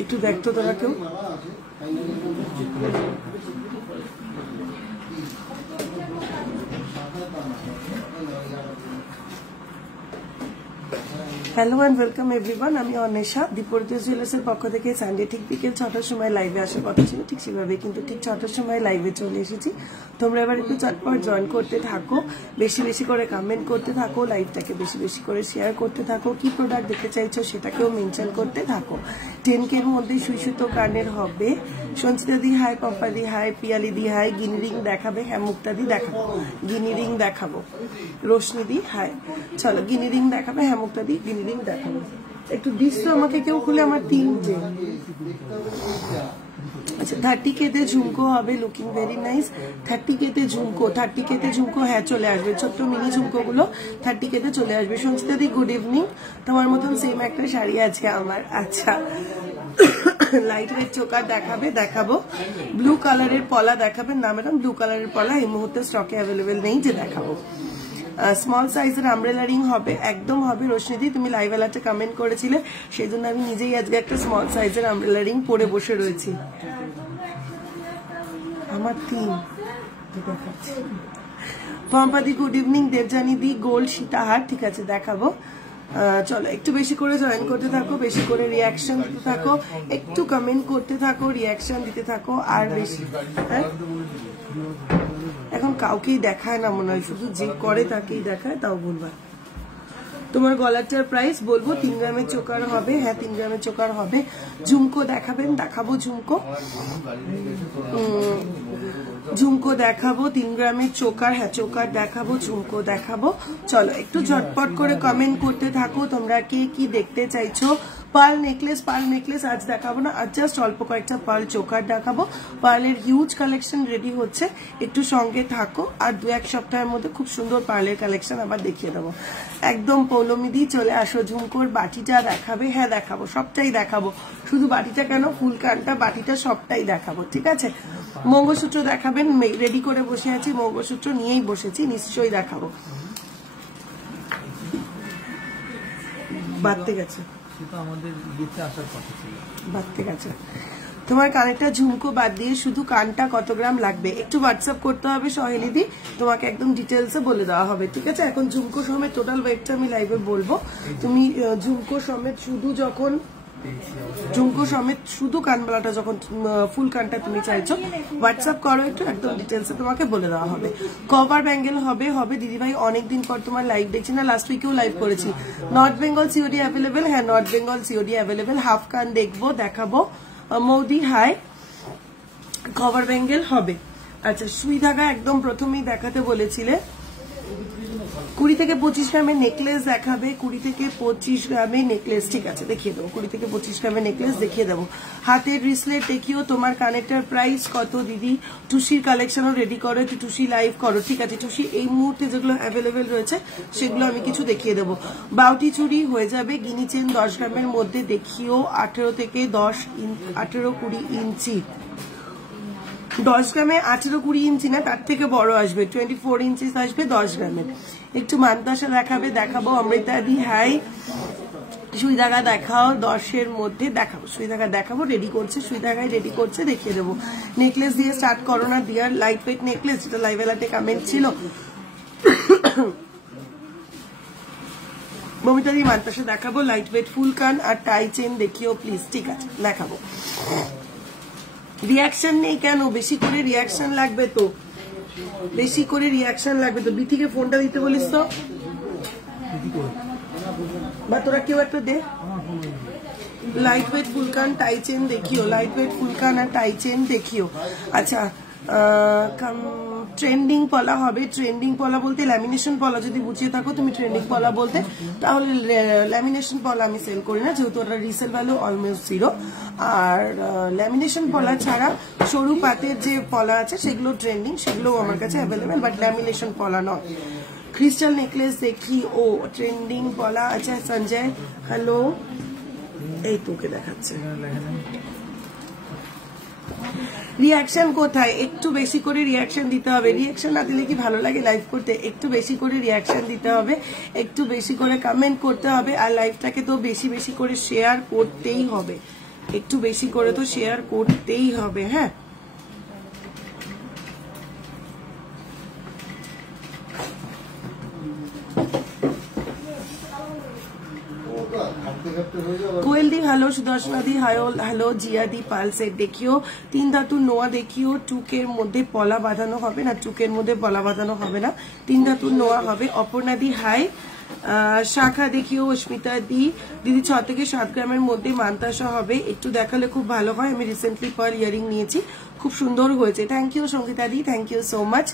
একটু দেখতো তোরা কেউ हेलो एंड वेलकम एवरीवन আমি অনিশা দীপরিত জুয়েলার্সের পক্ষ থেকে সানডে ঠিক বিকেল 6টার সময় লাইভে আসার কথা ছিল ঠিক সেভাবে কিন্তু ঠিক 6টার সময় লাইভে চলে এসেছি তোমরা এবার একটু চটপট জয়েন করতে থাকো বেশি বেশি করে কমেন্ট করতে থাকো লাইভটাকে বেশি বেশি করে শেয়ার করতে থাকো কি প্রোডাক্ট দেখতে চাইছো সেটাকেও মেনশন করতে থাকো 10K এর মধ্যে সুই সুতো কানের হবে সঞ্চিতা দি হাই পম্পা দি হাই পিয়ালি দি হাই গিনি রিং দেখাবে হ্যাঁ মুক্তা দি দেখাবো গিনি রিং দেখাবো রোশনি দি হাই চলো গিনি রিং দেখাবে হ্যাঁ মুক্তা দি গিনি রিং দেখাবো একটু দিস তো আমাকে কেউ খুলে আমার 3টে আচ্ছা 30K তে ঝুমকো হবে লুকিং ভেরি নাইস 30K তে ঝুমকো হ্যাঁ চলে আসবে ছোট্ট মিনি ঝুমকো গুলো 30K তে চলে আসবে সঞ্চিতা দি গুড ইভিনিং তোমার মতন সেম একটা শাড়ি আছে আমার আচ্ছা লাইট ওয়েট চোকার দেখাবো ব্লু কালারের পলা দেখাবেন না ম্যাডাম ব্লু কালারের পলা এই মুহূর্তে স্টকে অ্যাভেলেবেল নেই যে দেখাবো স্মল সাইজের আমব্রেলা রিং হবে একদম হবে রোশনিদি তুমি লাইভ এলাতে কমেন্ট করেছিলে সেজন্য আমি নিজেই আজকে একটা স্মল সাইজের আমব্রেলা রিং পরে বসে রয়েছি আমার 3 পম্পাদি good evening Debjani di gold সীতাহার ঠিক আছে দেখাবো চলো একটু বেশি করে জয়েন করতে থাকো বেশি করে রিয়াকশন দিতে থাকো একটু কমেন্ট করতে থাকো রিয়াকশন দিতে থাকো আর বেশি এখন কাউকেই দেখায় না মনে হয় শুধু যে করে তাকেই দেখায় তাও বলবা তোমার গলাটার প্রাইস বলবো 3 গ্রামের চোকার হবে হ্যাঁ 3 গ্রামের চোকার হবে ঝুমকো দেখাবেন দেখাবো ঝুমকো দেখাবো 3 গ্রামের চোকার হ্যাঁ চোকার দেখাবো ঝুমকো দেখাবো চলো একটু ঝটপট করে কমেন্ট করতে থাকো তোমরা কে কি দেখতে চাইছো পার্ল নেকলেস আজ দেখাবো না আজ জাস্ট অল্প কয়েকটা পার্ল চোকার দেখাবো পার্লের হিউজ কালেকশন রেডি হচ্ছে একটু সঙ্গে থাকো আর 2-1 সপ্তাহের মধ্যে খুব সুন্দর পার্লের কালেকশন আবার দেখিয়ে দেবো একদম পৌলমি দি চলে আসো ঝুমকোর বাটিটা দেখাবে হ্যাঁ দেখাবো সবটাই দেখাবো শুধু বাটিটা কেন ফুল কানটা বাটিটা সবটাই দেখাবো ঠিক আছে মঙ্গলসূত্র দেখাবেন রেডি করে বসে আছি মঙ্গলসূত্র নিয়েই বসেছি নিশ্চয়ই দেখাবো বাড়তে গেছে তোমার কানেরটা ঝুমকো বাদ দিয়ে শুধু কানটা কত গ্রাম লাগবে একটু হোয়াটসঅ্যাপ করতে হবে সহেলি দি তোমাকে একদম ডিটেলসে বলে দেওয়া হবে ঠিক আছে এখন ঝুমকো সমেত টোটাল ওয়েটটা আমি লাইভে বলবো তুমি ঝুমকো সমেত শুধু কানবালাটা যখন ফুল কানটা তুমি চাইছো হোয়াটসঅ্যাপ করো একটু একদম ডিটেলসে তোমাকে বলে দেওয়া হবে কভার ব্যাঙ্গেল হবে দিদিভাই অনেকদিন পর তোমার লাইভ দেখছি না লাস্ট উইকেও লাইভ করেছি নর্থ বেঙ্গল সিওডি অ্যাভেলেবেল হ্যাঁ north Bengal COD available half কান দেখাবো মৌদি হাই কভার ব্যাঙ্গেল হবে আচ্ছা সুই ধাগা একদম প্রথমেই দেখাতে বলেছিলে 20 থেকে 25 গ্রামের নেকলেস দেখাবে 20 থেকে 25 গ্রামের নেকলেস ঠিক আছে দেখিয়ে দেবো 20 থেকে 25 গ্রামের নেকলেস দেখিয়ে দেবো হাতের রিসলেট দেখিও তোমার কানেক্টার প্রাইস কত দিদি টুসির কালেকশনও রেডি করো একটু টুসি লাইভ করো ঠিক আছে টুসি এই মুহূর্তে যেগুলো অ্যাভেলেবেল রয়েছে সেগুলো আমি কিছু দেখিয়ে দেবো বাউটি চুড়ি হয়ে যাবে গিনি চেন 10 গ্রামের মধ্যে দেখিও 18 থেকে 18-20 ইঞ্চি 10 গ্রামে 18-20 ইঞ্চি না তার থেকে বড় আসবে 24 ইঞ্চি আসবে 10 গ্রামের একটু মানতাসা দেখাবো অমৃতা দি হাই সুই ধাগা দেখাও 10-এর মধ্যে দেখাবো সুই ধাগা দেখাবো রেডি করছে সুই ধাগায় রেডি করছে দেখিয়ে দেবো নেকলেস দিয়ে স্টার্ট করো না ডিয়ার লাইট ওয়েট নেকলেস যেটা লাইভ এলাতে কমেন্ট ছিল মমিতা দি মানতাসা দেখাবো লাইট ওয়েট ফুল কান আর টাই চেন দেখিও প্লিজ ঠিক আছে দেখাবো রিয়াকশন নেই কেন বেশি করে রিয়াকশন লাগবে তো বিথিকে ফোনটা দিতে বলিস তো বা তোরা কেউ একটা দে লাইট ওয়েট ফুলকান টাই চেন দেখিও লাইট ওয়েট ফুলকান আর টাই চেন দেখিও আচ্ছা ট্রেন্ডিং পলা হবে। ট্রেন্ডিং পলা বলতে ল্যামিনেশন পলা যদি বুঝিয়ে থাকো তুমি ট্রেন্ডিং পলা বলতে, তাহলে ল্যামিনেশন পলা আমি সেল করি না, যেহেতু ওটা রিসেল ভ্যালু অলমোস্ট 0। আর ল্যামিনেশন পলা ছাড়া সরু পাতের যে পলা আছে সেগুলো ট্রেন্ডিং, সেগুলো আমার কাছে অ্যাভেলেবেল, বাট ল্যামিনেশন পলা নয়। ক্রিস্টাল নেকলেস দেখি, ও ট্রেন্ডিং পলা। আচ্ছা সঞ্জয় হ্যালো, এই তোকে দেখাচ্ছে। রিয়াকশন কোথায়? একটু বেশি করে রিয়াকশন দিতে হবে। রিয়াকশন না দিলে কি ভালো লাগে লাইভ করতে? একটু বেশি করে রিয়াকশন দিতে হবে, একটু বেশি করে কমেন্ট করতে হবে, আর লাইভটাকে তো বেশি বেশি করে শেয়ার করতেই হবে, একটু বেশি করে তো শেয়ার করতেই হবে। হ্যাঁ, कोयल दी हेलो, सुदर्शना दी हेलो, जिया दी पाल सेट देखियो, 3 धातुर নোয়া देखियो, টুকের মধ্যে পলা বাঁধানো হবে না, টুকের মধ্যে পলা বাঁধানো হবে না, 3 ধাতুর নোয়া হবে। অপর্ণা দি হাই, শাখা দেখিও, অস্মিতা দিদি 6 থেকে 7 গ্রামের মধ্যে মান্তাসা হবে, একটু দেখালে খুব ভালো হয়। আমি রিসেন্টলি পার ইয়ারিং নিয়েছি, খুব সুন্দর হয়েছে। থ্যাংক ইউ সঙ্গীতা দি, থ্যাংক ইউ সো মাচ।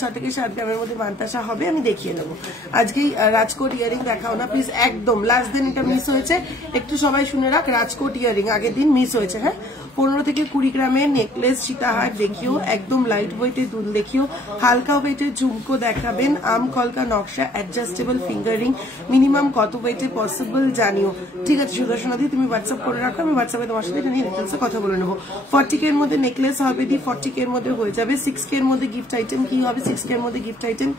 6 থেকে 7 গ্রামের মধ্যে মান্তাসা হবে, আমি দেখিয়ে নেবো। আজকেই রাজকোট ইয়ারিং দেখাও না প্লিজ, একদম লাস্ট দিন এটা মিস হয়েছে, একটু সবাই শুনে রাখ। রাজকোট ইয়ারিং আগের দিন মিস হয়েছে। হ্যাঁ, 15 থেকে 20 গ্রামের নেকলেস সীতাহার দেখিও, একদম লাইট ওয়েটের দুল দেখিও, হালকা ওয়েটের ঝুমকো দেখাবেন, আম কলকা নকশা, অ্যাডজাস্টেবল ফিঙ্গারিং, মিনিমাম কত ওয়েটে পসিবল জানিও। ঠিক আছে সুদর্শনা দি, তুমি হোয়াটসঅ্যাপ করে রাখো, আমি হোয়াটসঅ্যাপে তোমার সাথে এটা নিয়ে ডিটেলসে কথা বলে নেবো। 40K এর মধ্যে নেকলেস হবে দি, 40K এর মধ্যে হয়ে যাবে। 6K এর মধ্যে গিফট আইটেম কি হবে? 6K এর মধ্যে গিফট আইটেম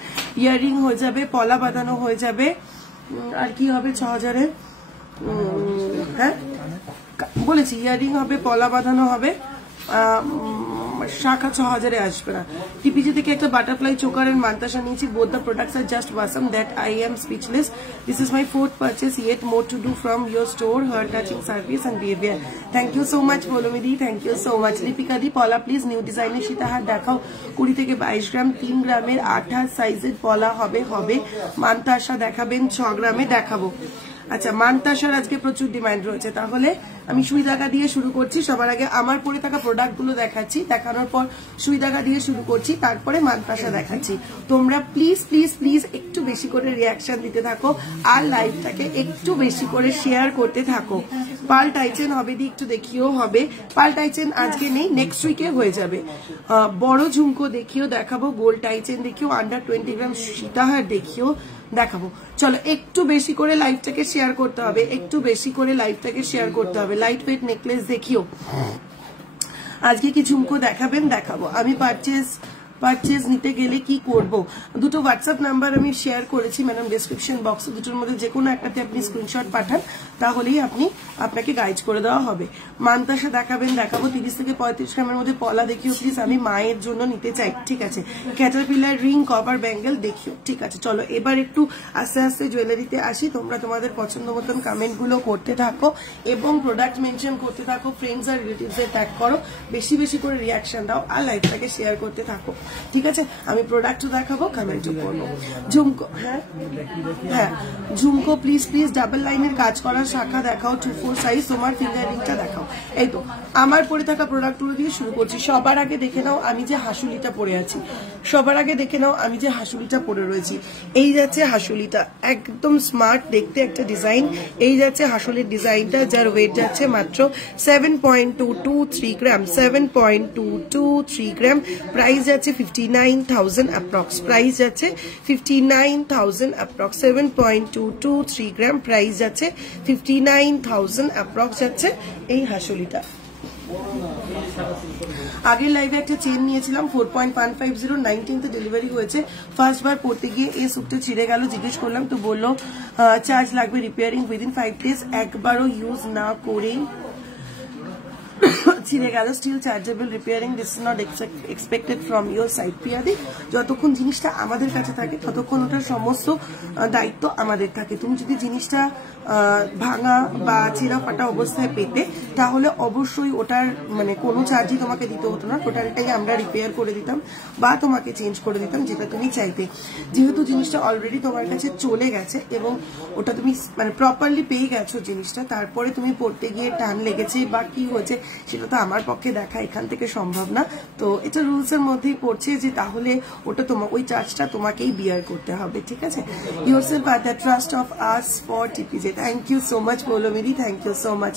ইয়ারিং হয়ে যাবে, পলা বাঁধানো হয়ে যাবে, আর কি হবে 6000 এর? হ্যাঁ বলেছি, ইয়ারিং হবে, পলা বাঁধানো হবে, শাখা 6000 এ আসবে না। টিপিজি থেকে একটা বাটারফ্লাই চোকার এন্ড মান্তাসা নিয়েছি, both the products are just awesome that I am speechless. This is my 4th purchase, yet more to do from your store, her touching service and behavior. Thank you so much পৌলমীদি, thank you so much. Lipika di, পলা please new ডিজাইনের সীতাহার দেখাও, 20 থেকে 22 গ্রাম, 3 গ্রামের 28 সাইজের পলা হবে। মান্তাসা দেখাবেন, 6 গ্রামে দেখাবো। আচ্ছা, মান্তাসার আজকে প্রচুর ডিমান্ড রয়েছে, তাহলে আমি সুই দাগা দিয়ে শুরু করছি। সবার আগে আমার পরে থাকা প্রোডাক্ট গুলো দেখাচ্ছি, দেখানোর পর সুই দাগা দিয়ে শুরু করছি, তারপরে মান্তাসা দেখাচ্ছি। তোমরা প্লিজ প্লিজ প্লিজ একটু বেশি করে রিয়াকশন দিতে থাকো, আর লাইভটাকে একটু বেশি করে শেয়ার করতে থাকো। পাল টাইচেন হবে দি, একটু দেখিও হবে। পাল টাইচেন আজকে নেই, নেক্সট উইকে হয়ে যাবে। বড় ঝুমকো দেখিও দেখাবো, গোল্ড টাইচেন দেখিও, আন্ডার 20 গ্রাম সীতাহার দেখিও দেখাবো। চলো একটু বেশি করে লাইভটাকে শেয়ার করতে হবে, একটু বেশি করে লাইভটাকে শেয়ার করতে হবে। লাইট ওয়েট নেকলেস দেখিও, আজকে কি ঝুমকো দেখাবেন? দেখাবো। আমি পারচেজ নিতে গেলে কি করব? দুটো হোয়াটসঅ্যাপ নাম্বার আমি শেয়ার করেছি ম্যাডাম ডেসক্রিপশন বক্সে, দুটোর মধ্যে যে কোনো একটাতে আপনি স্ক্রিনশট পাঠান, তাহলেই আপনাকে গাইড করে দেওয়া হবে। মান্তাসা দেখাবেন? দেখাবো। 30 থেকে 35 গ্রামের মধ্যে পলা দেখিও প্লিজ, আমি মায়ের জন্য নিতে চাই। ঠিক আছে। ক্যাটারপিলার রিং, কভার ব্যাঙ্গেল দেখিও। ঠিক আছে, চলো এবার একটু আস্তে আস্তে জুয়েলারিতে আসি। তোমরা তোমাদের পছন্দ মতন কমেন্ট গুলো করতে থাকো এবং প্রোডাক্ট মেনশন করতে থাকো, ফ্রেন্ডস আর রিলেটিভস ট্যাগ করো, বেশি বেশি করে রিয়াকশন দাও, আর লাইভটাকে শেয়ার করতে থাকো। ঠিক আছে, আমি প্রোডাক্টও দেখাবো, কমেন্টও করবো। ঝুমকো, হ্যাঁ ঝুমকো প্লিজ প্লিজ ডাবল লাইনের কাজ করা শাখা দেখাও, 24 সাইজ, তোমার ফিঙ্গার রিংটা দেখাও। এই তো আমার পরে থাকা প্রোডাক্টগুলো দিয়ে শুরু করছি। সবার আগে দেখে নাও আমি যে হাসুলিটা পরে আছি, সবার আগে দেখে নাও আমি যে হাসুলিটা পরে রয়েছি। এই যাচ্ছে হাসুলিটা, একদম স্মার্ট দেখতে একটা ডিজাইন। এই যাচ্ছে হাসুলির ডিজাইনটা, যার ওয়েট যাচ্ছে মাত্র 7.223 গ্রাম, 7.223 গ্রাম। প্রাইস যাচ্ছে 59,000 অ্যাপ্রক্স, প্রাইস যাচ্ছে 59,000 অ্যাপ্রক্স। 7.223 গ্রাম, প্রাইস যাচ্ছে 59,000 অ্যাপ্রক্স যাচ্ছে এই হাসুলিটা। আগের লাইভে একটা চেন নিয়েছিলাম 4.150, 19th ডেলিভারি হয়েছে। ফার্স্ট বার পড়তে গিয়ে এই সুটটা ছিঁড়ে গেল, জিজ্ঞেস করলাম তো বললো চার্জ লাগবে রিপেয়ারিং উইদিন 5 days। একবারও ইউজ না করেই ছিঁড়ে গেল, still chargeable repairing, this is not expected from your side. প্রিয়াদি, যতক্ষণ জিনিসটা আমাদের কাছে থাকে ততক্ষণ ওটার সমস্ত দায়িত্ব আমাদের থাকে। তুমি যদি জিনিসটা ভাঙা বা ছেঁড়া ফাটা অবস্থায় পেতে, তাহলে অবশ্যই ওটার মানে কোনো চার্জই তোমাকে দিতে হতো না, টোটালটাই আমরা রিপেয়ার করে দিতাম বা তোমাকে চেঞ্জ করে দিতাম, যেটা তুমি চাইতে। যেহেতু জিনিসটা অলরেডি তোমার কাছে চলে গেছে এবং ওটা তুমি মানে প্রপারলি পেয়ে গেছো জিনিসটা, তারপরে তুমি পড়তে গিয়ে টান লেগেছে বা কি হয়েছে সেটা তো আমার পক্ষে দেখা এখান থেকে সম্ভব না, তো এটা রুলস এর মধ্যেই পড়ছে যে তাহলে ওটা তোমার ওই চার্জটা তোমাকেই বিয়ার করতে হবে, ঠিক আছে। yourself at the trust of us for TPJ, thank you so much পৌলমিদি, thank you so much.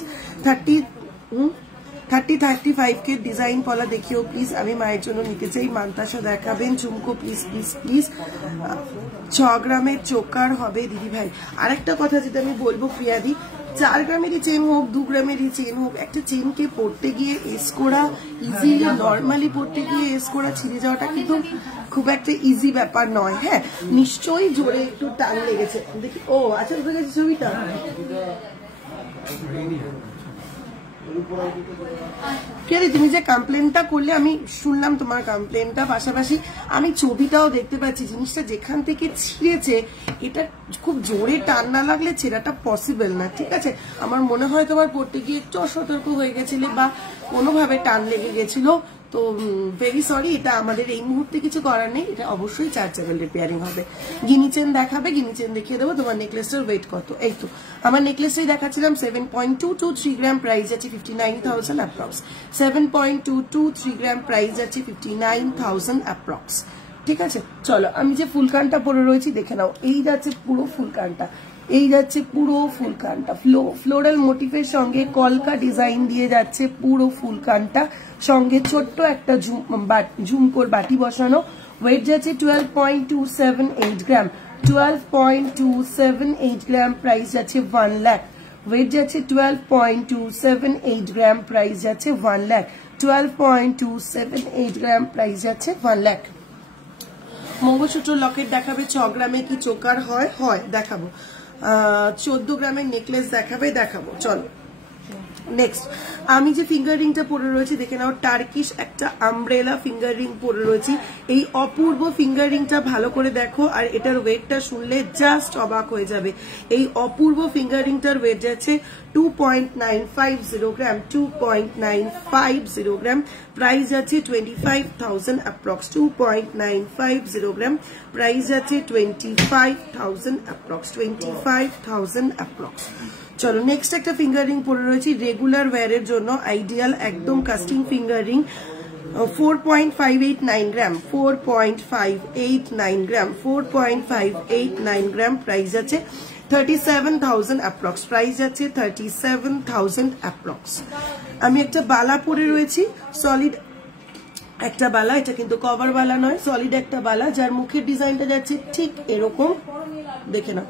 35 K design পলা দেখিও প্লিজ, আমি মায়ের জন্য নিতে চাই। মান্তাসা দেখাবেন, চুমকো প্লিজ প্লিজ প্লিজ। 6 গ্রামের চোকার হবে দিদি ভাই। আরেকটা কথা যেটা আমি বলবো প্রিয়াদি, 4 গ্রামেরই চেন হোক 2 গ্রামেরই চেন হোক, একটা চেনকে পড়তে গিয়ে এস করা ইজিলি, নর্মালি পড়তে গিয়ে এস করা ছিঁড়ে যাওয়াটা কিন্তু খুব একটা ইজি ব্যাপার নয়। হ্যাঁ নিশ্চয়ই জোরে একটু টান লেগেছে, দেখি ও আচ্ছা উঠে গেছে ছবিটা। তুমি যে কমপ্লেনটা করলে আমি শুনলাম তোমার কমপ্লেনটা, পাশাপাশি আমি ছবিটাও দেখতে পাচ্ছি, জিনিসটা যেখান থেকে ছিঁড়েছে এটা খুব জোরে টান না লাগলে ছেঁড়াটা পসিবল না, ঠিক আছে। আমার মনে হয় তোমার পড়তে গিয়ে একটু অসতর্ক হয়ে গেছিলে বা কোনোভাবে টান লেগে গেছিল, তো ভেরি সরি, এটা আমাদের এই মুহূর্তে কিছু করার নেই, এটা অবশ্যই চার্জেবল রিপেয়ারিং হবে। গিনি চেন দেখাবে, গিনি চেন দেখিয়ে দেবো। তোমার নেকলেসটার ওয়েট কত? এই তো আমার নেকলেসটাই দেখাচ্ছিলাম, 7.223 গ্রাম, প্রাইস আছে 59,000 অ্যাপ্রক্স। 7.223 গ্রাম, প্রাইস আছে 59,000 অ্যাপ্রক্স, ঠিক আছে। চলো আমি যে ফুলকানটা পরে রয়েছি দেখে নাও, এই যাচ্ছে পুরো ফুলকানটা, এই যাচ্ছে পুরো ফুলকানটা, ফ্লোরাল মোটিভের সঙ্গে কলকা ডিজাইন দিয়ে যাচ্ছে পুরো ফুলকানটা, সঙ্গে ছোট্ট একটা ঝুমকোর বাটি বসানো। ওয়েট যাচ্ছে 12.278 গ্রাম, 12.278 গ্রাম, প্রাইস যাচ্ছে 1 লাখ। ওয়েট যাচ্ছে 12.278 গ্রাম, প্রাইস যাচ্ছে 1 লাখ। 12.278 গ্রাম, প্রাইস যাচ্ছে 1 লাখ। মঙ্গলসূত্র লকেট দেখাবে, 6 গ্রামে কি চোকার হয়? হয় দেখাবো। 14 গ্রামের নেকলেস দেখাবে, দেখাবো। চলো নেক্সট আমি যে ফিঙ্গার রিংটা পরে রয়েছি দেখে নাও, টার্কিশ একটা আমব্রেলা ফিঙ্গার রিং পরে রয়েছি। এই অপূর্ব ফিঙ্গার রিংটা ভালো করে দেখো, আর এটার ওয়েটটা শুনলে জাস্ট অবাক হয়ে যাবে। এই অপূর্ব ফিঙ্গার রিংটার ওয়েট যাচ্ছে 2.950 গ্রাম, 2.950 গ্রাম, প্রাইস যাচ্ছে 25,000 অ্যাপ্রক্স। 2.950 গ্রাম, প্রাইস যাচ্ছে 25,000 অ্যাপ্রক্স, 25,000 অ্যাপ্রক্স। চলো নেক্সট একটা ফিঙ্গার রিং পরে রয়েছি, রেগুলার ওয়্যারের জন্য আইডিয়াল, একদম কাস্টিং ফিঙ্গার রিং, 4.589 গ্রাম, 4.589 গ্রাম, 4.589 গ্রাম, প্রাইস আছে 37,000 অ্যাপ্রক্স, প্রাইস আছে 37,000 অ্যাপ্রক্স। আমি একটা বালা পরে রয়েছি, সলিড একটা বালা, এটা কিন্তু কভার বালা নয়, সলিড একটা বালা, যার মুখের ডিজাইনটা যাচ্ছে ঠিক এরকম, দেখে নাও।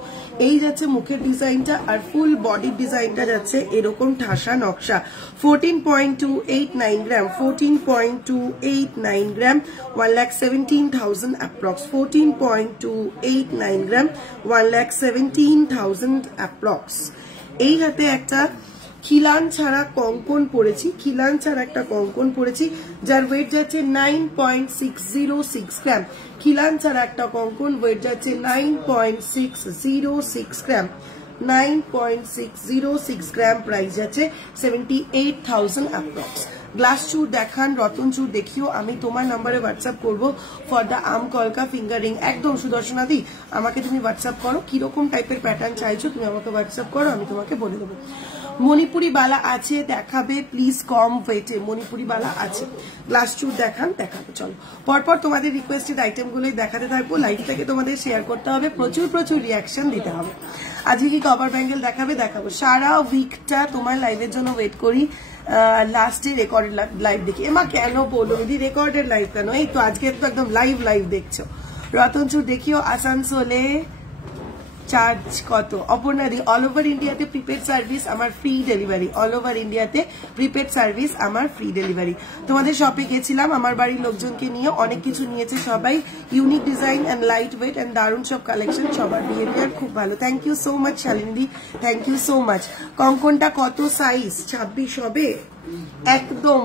এই যাচ্ছে মুখের ডিজাইনটা, আর ফুল বডির ডিজাইনটা যাচ্ছে এরকম ঠাসা নকশা। 14.289 গ্রাম, 14.289 গ্রাম, 1,17,000 অ্যাপ্রক্স। 14.289 গ্রাম, 1,17,000 অ্যাপ্রক্স। এই হাতে একটা খিলান ছাড়া কঙ্কন পড়েছি, খিলান ছাড়া একটা কঙ্কন পড়েছি, যার ওয়েট যাচ্ছে 9.606 গ্রাম। খিলান ছাড়া একটা কঙ্কন, ওয়েট যাচ্ছে 9.606 গ্রাম, 9.606 গ্রাম, প্রাইস যাচ্ছে 78,000 অ্যাপ্রক্স। গ্লাস চুর দেখান, রতন চুর দেখিও, আমি তোমার নাম্বারে হোয়াটসঅ্যাপ করবো ফর দ্য আম কলকা ফিঙ্গারিং। একদম সুদর্শনাদি, আমাকে তুমি হোয়াটসঅ্যাপ করো, কিরকম টাইপের প্যাটার্ন চাইছো তুমি আমাকে হোয়াটসঅ্যাপ করো, আমি তোমাকে বলে দেবো। মণিপুরি বালা আছে, দেখাবে প্লিজ, কম ওয়েটে মণিপুরি বালা আছে। গ্লাস চুর দেখান, দেখাবে। চলো পরপর তোমাদের রিকোয়েস্টেড আইটেমগুলোই দেখাতে থাকবো, লাইভটাকে তোমাদের শেয়ার করতে হবে, প্রচুর প্রচুর রিয়াকশন দিতে হবে। আজকে কি কভার ব্যাঙ্গেল দেখাবে? দেখাবো। সারা উইকটা তোমার লাইভের জন্য ওয়েট করি, লাস্টে রেকর্ডেড লাইভ দেখি। এমা কেন বলো দিদি রেকর্ডেড লাইভ কেন? এই তো আজকে তো একদম লাইভ দেখছো। রতন চুর দেখিও, আসানসোলে চার্জ কত? অপর্ণাদি, অল ওভার ইন্ডিয়াতে প্রিপেড সার্ভিস আমার ফ্রি ডেলিভারি, অল ওভার ইন্ডিয়াতে প্রিপেড সার্ভিস আমার ফ্রি ডেলিভারি। তোমাদের শপে গেছিলাম আমার বাড়ির লোকজনকে নিয়ে, অনেক কিছু নিয়েছে সবাই, unique design and lightweight and দারুণ সব কালেকশন, সবার বিহেভিয়ার খুব ভালো। Thank you so much Shalini, thank you so much. কঙ্কনটা কত সাইজ? 26 হবে, একদম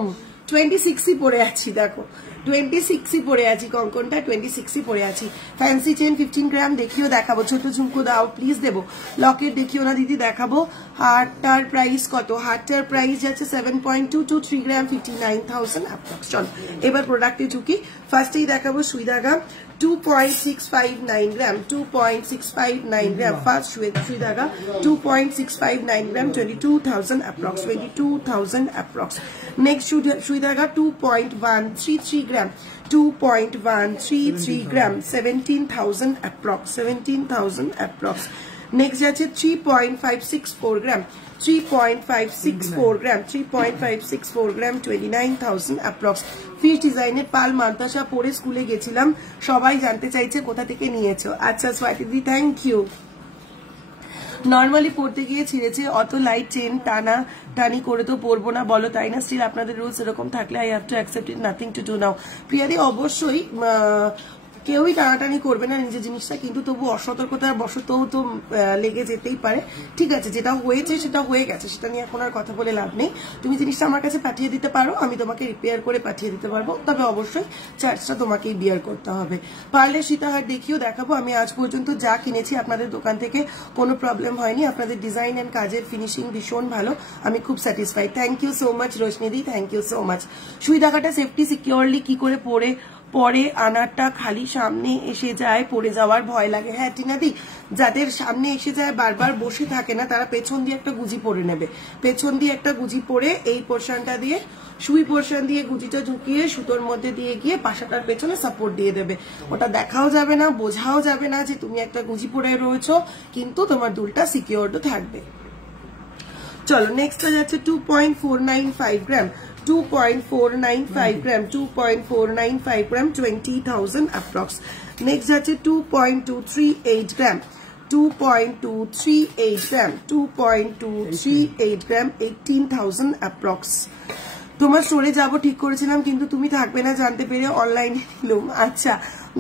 26ই পরে আছি, দেখো 26ই পরে আছি, কঙ্কনটা 26ই পরে আছি। ফ্যান্সি চেন 15 গ্রাম দেখিও, দেখাবো। ছোট ঝুমকো দাও প্লিজ, দেবো। লকেট দেখিও না দিদি, দেখাবো। হারটার প্রাইস কত? হারটার প্রাইস যাচ্ছে 7.223 গ্রাম, 59,000 অ্যাপ্রক্স। চলো এবার প্রোডাক্টে ঝুঁকি। ফার্স্টেই দেখাবো সুই দাগা 2.659 গ্রাম, 2.659 গ্রাম ফার্স্ট সুই ধাগা, 2.659 গ্রাম, 22,000 অ্যাপ্রক্স, 22,000 অ্যাপ্রক্স। নেক্সট সুই ধাগা 2.133 গ্রাম, 2.133 গ্রাম, 17,000 অ্যাপ্রক্স, 17,000 অ্যাপ্রক্স। নেক্সট আছে 3.564 গ্রাম, 3.564 গ্রাম, 3.564 গ্রাম, 29,000 অ্যাপ্রক্স। ফিশ ডিজাইনের পাল মান্তাসা পরে স্কুলে গেছিলাম, সবাই জানতে চাইছে কোথা থেকে নিয়েছো। আচ্ছা স্বাতিদি, থ্যাংক ইউ। নর্মালি পড়তে গিয়ে ছিঁড়েছে, অত লাইট চেন টানা টানি করে তো পরবো না বলো, তাই না? স্টিল আপনাদের রুলস এরকম থাকলে I have to accept it, nothing to do now. প্রিয়াদি অবশ্যই কেউই টানাটানি করবে না নিজের জিনিসটা, কিন্তু তবু অসতর্কতার বশতও তো লেগে যেতেই পারে। ঠিক আছে, যেটা হয়েছে সেটা হয়ে গেছে, সেটা নিয়ে এখন আর কথা বলে লাভ নেই। তুমি জিনিসটা আমার কাছে পাঠিয়ে দিতে পারো, আমি তোমাকে রিপেয়ার করে পাঠিয়ে দিতে পারবো, তবে অবশ্যই চার্জটা তোমাকেই বিয়ার করতে হবে। পারলে সীতাহার দেখিও দেখাবো। আমি আজ পর্যন্ত যা কিনেছি আপনাদের দোকান থেকে কোনো প্রবলেম হয়নি, আপনাদের ডিজাইন এন্ড কাজের ফিনিশিং ভীষণ ভালো, আমি খুব satisfied. Thank you so much রোশনিদি, থ্যাংক ইউ সো মাচ। সুই ধাগাটা সেফটি সিকিউরলি কি করে পরে আনারটা খালি সামনে এসে যায়, পড়ে যাওয়ার ভয় লাগে। হ্যাঁ টিনাদি, যাদের সামনে এসে যায় বারবার বসে থাকে না, তারা পেছন দিয়ে একটা গুজি পরে নেবে, পেছন দিয়ে একটা গুজি পরে এই পোর্শনটা দিয়ে সুই পোর্শন দিয়ে গুজিটা ঢুকিয়ে সুতোর মধ্যে দিয়ে গিয়ে পাশাটার পেছনে সাপোর্ট দিয়ে দেবে। ওটা দেখাও যাবে না, বোঝাও যাবে না যে তুমি একটা গুজি পরে রয়েছো, কিন্তু তোমার দুলটা সিকিউরড থাকবে। চলো নেক্সট যাচ্ছে 2.495 গ্রাম, 2.495 গ্রাম, 2.495 গ্রাম, 20,000 অ্যাপ্রক্স। নেক্সট যাচ্ছে 2.238 গ্রাম, 2.238 গ্রাম, 2.238 গ্রাম, 18,000 অ্যাপ্রক্স। তোমার স্টোরে যাবো ঠিক করেছিলাম, কিন্তু তুমি থাকবে না জানতে পেরে অনলাইনে নিলাম। আচ্ছা,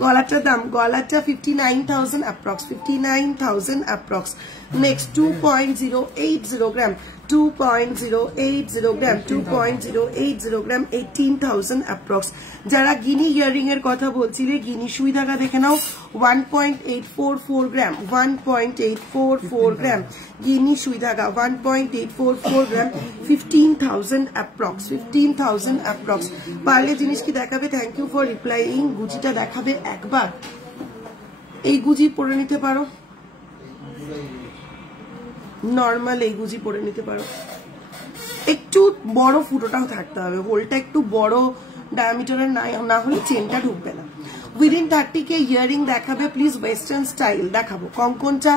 গলাটার দাম, গলাটা 59,000 অ্যাপ্রক্স, 59,000 অ্যাপ্রক্স। নেক্সট 2.080 গ্রাম, 2.080 গ্রাম, 2.080 গ্রাম, 18,000 অ্যাপ্রক্স। যারা গিনি ইয়ারিং এর কথা বলছিলে, গিনি সুই ধাগা দেখে নাও, 1.844 গ্রাম, 1.844 গ্রাম, গিনি সুই ধাগা 1.844 গ্রাম, 15,000 অ্যাপ্রক্স, 15,000 অ্যাপ্রক্স। পারলে জিনিস কি দেখাবে? Thank you for replying. গুজিটা দেখাবে একবার, এই গুজি পরে নিতে পারো, নর্মাল এই গুজি পরে নিতে পারো। একটু বড় ফুটোটাও থাকতে হবে, হোলটা একটু বড় ডায়ামিটারের না হলে চেনটা ঢুকবে না। উইদিন 30K ইয়ারিং দেখাবে প্লিজ, ওয়েস্টার্ন স্টাইল দেখাবো। কঙ্কনটা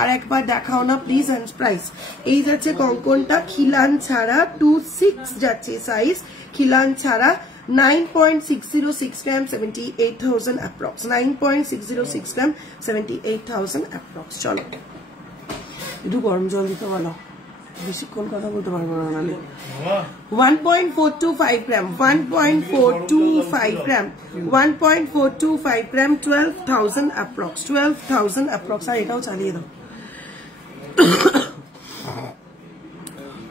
আর একবার দেখাও না প্লিজ, এন্ড প্রাইস। এই যাচ্ছে কঙ্কনটা, খিলান ছাড়া 26 যাচ্ছে সাইজ, খিলান ছাড়া 9.606 গ্রাম, 78,000 অ্যাপ্রক্স, 9.606 গ্রাম, 78,000 অ্যাপ্রক্স। চলো একটু গরম জল দিতে বলো, বেশিক্ষণ কথা বলতে পারবো না নাহলে। 1.425 গ্রাম, 1.425 গ্রাম, 1.425 গ্রাম, 12,000 অ্যাপ্রক্স, 12,000 অ্যাপ্রক্স। আর এটাও চালিয়ে দাও।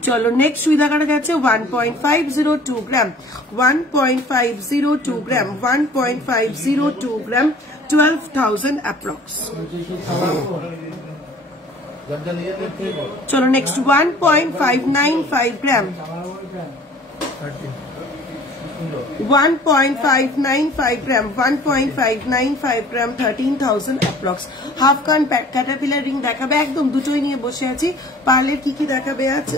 চলো নেক্সট সুই ধাগাটা গেছে 1.502 গ্রাম, 1.502 গ্রাম, 1.502 গ্রাম, 12,000 অ্যাপ্রক্স। চলো নেক্সট 1.595 গ্রাম, 1.595 গ্রাম, 1.595 গ্রাম, 13,000 অ্যাপ্রক্স। হাফ কান ক্যাটারপিলার রিং দেখাবে, একদম দুটোই নিয়ে বসে আছি। পার্লের কি কি দেখাবে আজ?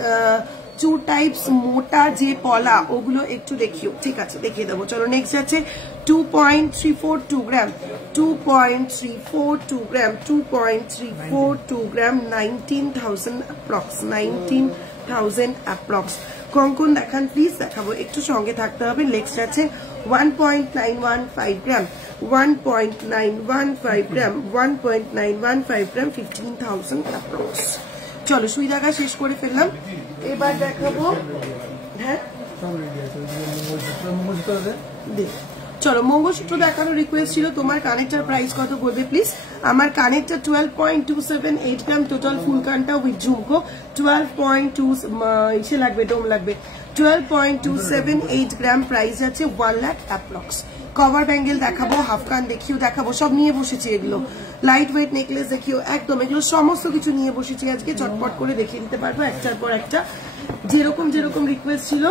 চু টাইপস মোটা যে পলা, ওগুলো একটু দেখিও। ঠিক আছে, দেখিয়ে দেবো। চলো নেক্সট যাচ্ছে 2.342 গ্রাম, 2.342 গ্রাম, 2.342 গ্রাম, 19,000 অ্যাপ্রক্স, 19,000 অ্যাপ্রক্স। কঙ্কন দেখান প্লিজ, দেখাবো, একটু সঙ্গে থাকতে হবে। নেক্সট আছে 1.915 গ্রাম, 1.915 গ্রাম, 1.915 গ্রাম, 15,000 অ্যাপ্রক্স। চলো সুই ধাগা শেষ করে ফেললাম, এবার দেখাবো। হ্যাঁ চলো মঙ্গলসূত্র দেখানোর রিকোয়েস্ট ছিল। তোমার কানেরটার প্রাইস কত বলবে প্লিজ? আমার কানেরটা 12.278 গ্রাম, টোটাল ফুল কানটা উইথ ঝুমকো 12.2 লাগবে, ডোম লাগবে, 12.278 গ্রাম, প্রাইস আছে 1 লাখ অ্যাপ্রক্স। কভার ব্যাঙ্গেল দেখাবো, হাফ কান দেখিও দেখাবো, সব নিয়ে বসেছি এগুলো। লাইট ওয়েট নেকলেস দেখিও, একদম এগুলো সমস্ত কিছু নিয়ে বসেছি আজকে, চটপট করে দেখিয়ে দিতে পারবো একটার পর একটা। যেরকম যেরকম রিকোয়েস্ট ছিল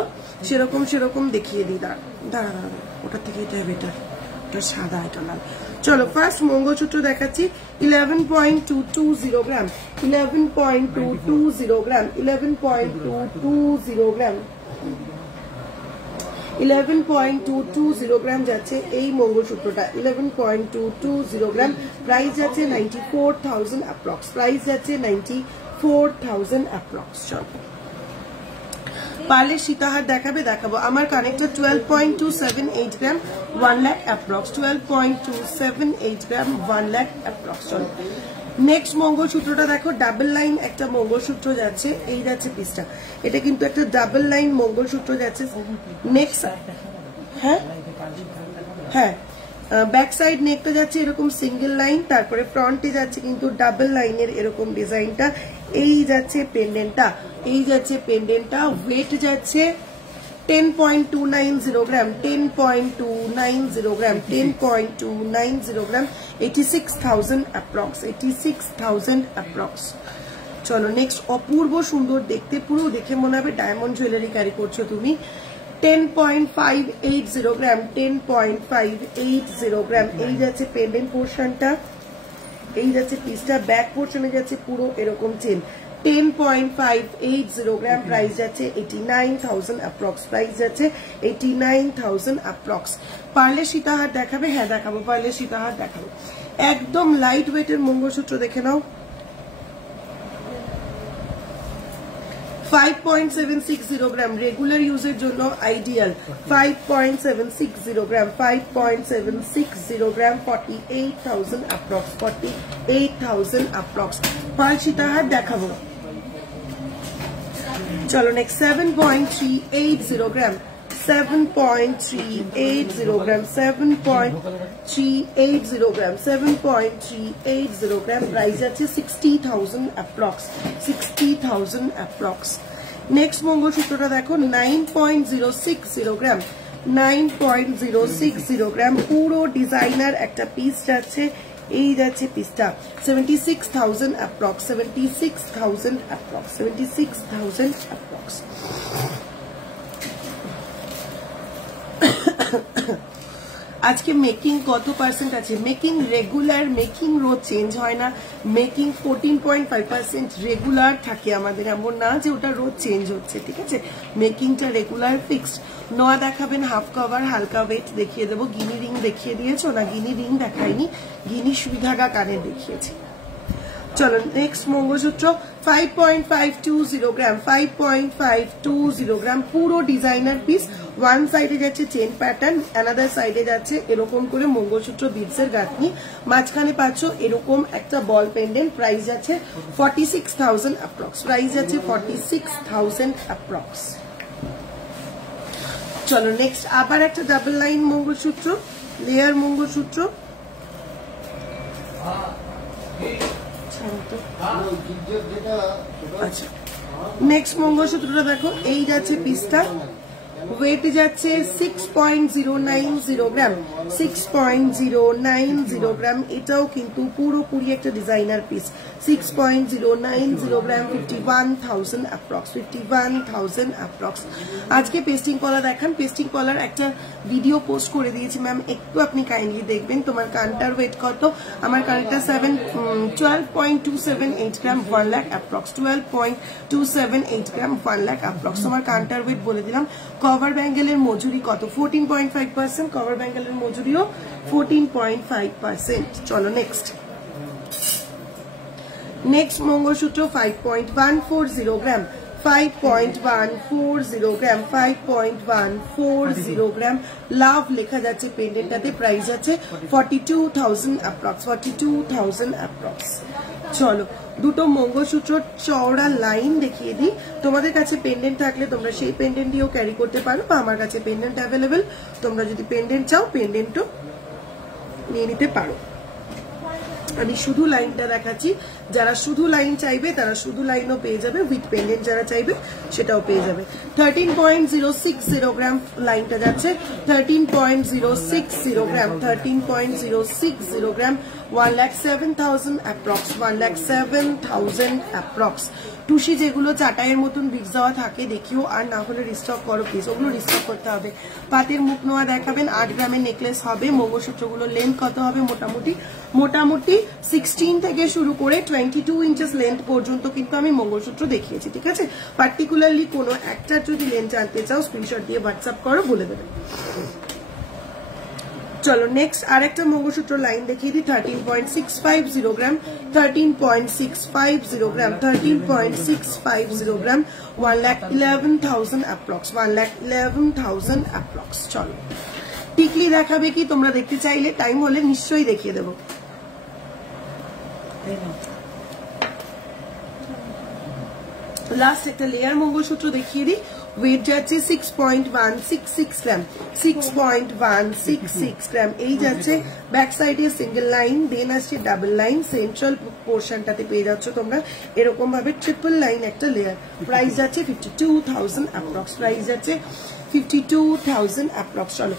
সেরকম সেরকম দেখিয়ে দিই। দাঁড়া, ওটার থেকে এটা বেটার, এটা সাদা, এটা লাল। চলো ফার্স্ট মঙ্গলসূত্র দেখাচ্ছি 11.220 গ্রাম 11.220 গ্রাম 11.220 গ্রাম 11.220 গ্রাম যাচ্ছে এই মঙ্গলসূত্রটা 11.220 গ্রাম প্রাইস যাচ্ছে 94,000 অ্যাপ্রক্স প্রাইস যাচ্ছে 94,000 অ্যাপ্রক্স চলো পার্লের সীতাহার দেখাবো আমার কানেক্টর 12.278 গ্রাম 1 লাখ অ্যাপ্রক্স 12.278 গ্রাম 1 লাখ অ্যাপ্রক্স চলো নেক্সট মঙ্গলসূত্রটা দেখো ডাবল লাইন একটা মঙ্গলসূত্র যাচ্ছে এই যাচ্ছে পিসটা এটা কিন্তু একটা ডাবল লাইন মঙ্গলসূত্র যাচ্ছে নেক্সট হ্যাঁ ব্যাক সাইড নেকটা যাচ্ছে এরকম সিঙ্গেল লাইন তারপরে ফ্রন্টে যাচ্ছে কিন্তু ডাবল লাইনের এরকম ডিজাইনটা এই যাচ্ছে পেন্ডেন্টটা ওয়েট যাচ্ছে 10.290 গ্রাম 10.290 গ্রাম 10.290 গ্রাম 86,000 অ্যাপ্রক্স 86,000 অ্যাপ্রক্স চলো নেক্সট অপূর্ব সুন্দর দেখতে পুরো দেখে মনে হবে ডায়মন্ড জুয়েলারি ক্যারি করছো তুমি 10.580 গ্রাম 10.580 গ্রাম এই যাচ্ছে পেন্ডেন্ট পোর্শনটা এই যাচ্ছে পিসটা ব্যাক পোর্শনে যাচ্ছে পুরো এরকম চেন 10.580 গ্রাম প্রাইস যাচ্ছে 89,000 অ্যাপ্রক্স প্রাইস যাচ্ছে 89,000 অ্যাপ্রক্স পার্লের সীতাহার দেখাবে হ্যাঁ দেখাবো পার্লের সীতাহার দেখাবো একদম লাইট ওয়েটের মঙ্গলসূত্র দেখে নাও 5.760 গ্রাম রেগুলার ইউজের জন্য আইডিয়াল 5.760 গ্রাম 5.760 গ্রাম 48,000 অ্যাপ্রক্স 48,000 অ্যাপ্রক্স পার্ল সীতাহার দেখাবো চলো নেক্সট 7.380 গ্রাম 7.380 গ্রাম 7.380 গ্রাম 7.380 গ্রাম প্রাইস আছে 60,000 অ্যাপ্রক্স 60,000 অ্যাপ্রক্স নেক্সট মঙ্গলসূত্রটা দেখো 9.060 গ্রাম 9.060 গ্রাম পুরো ডিজাইনার একটা পিস যাচ্ছে এই যাচ্ছে পিসটা 76,000 অ্যাপ্রক্স 76,000 অ্যাপ্রক্স 76,000 অ্যাপ্রক্স আজকে মেকিং কত পার্সেন্ট আছে মেকিং রেগুলার মেকিং রোজ চেঞ্জ হয় না মেকিং 14.5% রেগুলার থাকে আমাদের এমন না যে ওটা রোজ চেঞ্জ হচ্ছে ঠিক আছে মেকিংটা রেগুলার ফিক্সড নোয়া দেখাবেন হাফ কভার হালকা ওয়েট দেখিয়ে দেবো গিনি রিং দেখিয়ে দিয়েছো না গিনি রিং দেখাইনি গিনি সুইধাগা কানের দেখিয়েছি চলো নেক্সট মঙ্গলসূত্র 5.520 গ্রাম 5.520 গ্রাম পুরো ডিজাইনার পিস ওয়ান সাইডে যাচ্ছে চেন প্যাটার্ন অ্যানাদার সাইডে যাচ্ছে এরকম করে মঙ্গলসূত্র বিডসের গাঁথনি মাঝখানে পাচ্ছ এরকম একটা বল পেন্ডেন্ট প্রাইস যাচ্ছে 46,000 অ্যাপ্রক্স প্রাইস যাচ্ছে 46,000 অ্যাপ্রক্স চলো নেক্সট আবার একটা double line mangalsutra layer mangalsutra আচ্ছা নেক্সট মঙ্গলসূত্রটা দেখো এই যাচ্ছে পিসটা ওয়েট যাচ্ছে 6.090 গ্রাম 6.090 গ্রাম এটাও কিন্তু পুরোপুরি একটা ডিজাইনার পিস 6.090 গ্রাম 51,000 অ্যাপ্রক্স 51,000 অ্যাপ্রক্স আজকে পেস্টিং কলা দেখান পেস্টিং কলার একটা ভিডিও পোস্ট করে দিয়েছি ম্যাম একটু আপনি কাইন্ডলি দেখবেন তোমার কানটার ওয়েট কত আমার কানটা 12.278 গ্রাম 1 লাখ অ্যাপ্রক্স 12.278 গ্রাম 1 লাখ অ্যাপ্রক্স তোমার কানটার ওয়েট বলে দিলাম কভার ব্যাঙ্গেলের মজুরি কত 14.5% কভার ব্যাঙ্গেলের মজুরিও 14.5% চলো নেক্সট মঙ্গলসূত্র 5.140 গ্রাম 5.140 গ্রাম 5.140 গ্রাম লাভ লেখা যাচ্ছে পেন্ডেন্টটাতে প্রাইস আছে 42,000 অ্যাপ্রক্স 42,000 অ্যাপ্রক্স চলো দুটো মঙ্গলসূত্র চওড়া লাইন দেখিয়ে দিই তোমাদের কাছে পেন্ডেন্ট থাকলে তোমরা সেই পেন্ডেন্ট দিয়েও ক্যারি করতে পারো বা আমার কাছে পেন্ডেন্ট অ্যাভেলেবেল তোমরা যদি পেন্ডেন্ট চাও পেন্ডেন্টও নিয়ে নিতে পারো আমি শুধু লাইনটা দেখাচ্ছি যারা শুধু লাইন চাইবে তারা শুধু লাইনও পেয়ে যাবে উইথ পেন্ডেন্ট যারা চাইবে সেটাও পেয়ে যাবে 13.060 গ্রাম লাইনটা যাচ্ছে 13.060 গ্রাম 13.060 গ্রাম 1,07,000 অ্যাপ্রক্স, 1,07,000 অ্যাপ্রক্স। টুসি যেগুলো চাটাইয়ের মতন বিক্স দেওয়া থাকে দেখিও, আর না হলে রিস্টক করো প্লিজ, ওগুলো রিস্টক করতে হবে। পাতের মুখ নোয়া দেখাবেন, 8 গ্রামের নেকলেস হবে। মঙ্গলসূত্রগুলো লেন্থ কত হবে? মোটামুটি 16 থেকে শুরু করে 22 ইঞ্চেস লেন্থ পর্যন্ত কিন্তু আমি মঙ্গলসূত্র দেখিয়েছি, ঠিক আছে? পার্টিকুলারলি কোনো একটা যদি লেন্থ জানতে চাও স্ক্রিনশট দিয়ে হোয়াটসঅ্যাপ করো, বলে দেবে। চলো নেক্সট আরেকটা মঙ্গলসূত্র লাইন দেখিয়ে দিই। 13.650 গ্রাম, 13.650 গ্রাম, 13.650 গ্রাম, 1,11,000 অ্যাপ্রক্স, 1,11,000 অ্যাপ্রক্স। চলো টিকলি দেখাবে কি তোমরা দেখতে চাইলে? টাইম হলে নিশ্চয়ই দেখিয়ে দেবো। লাস্ট একটা লেয়ার মঙ্গলসূত্র দেখিয়ে দিই। ওয়েট যাচ্ছে 6.166 গ্রাম, 6.166 গ্রাম। এই যাচ্ছে ব্যাক সাইডে সিঙ্গেল লাইন, দেন আসছে ডাবল লাইন, সেন্ট্রাল পোর্শনটাতে পেয়ে যাচ্ছ তোমরা এরকম ভাবে ট্রিপল লাইন একটা লেয়ার। প্রাইস যাচ্ছে 52,000 অ্যাপ্রক্স, প্রাইস যাচ্ছে 52,000 অ্যাপ্রক্স। চলো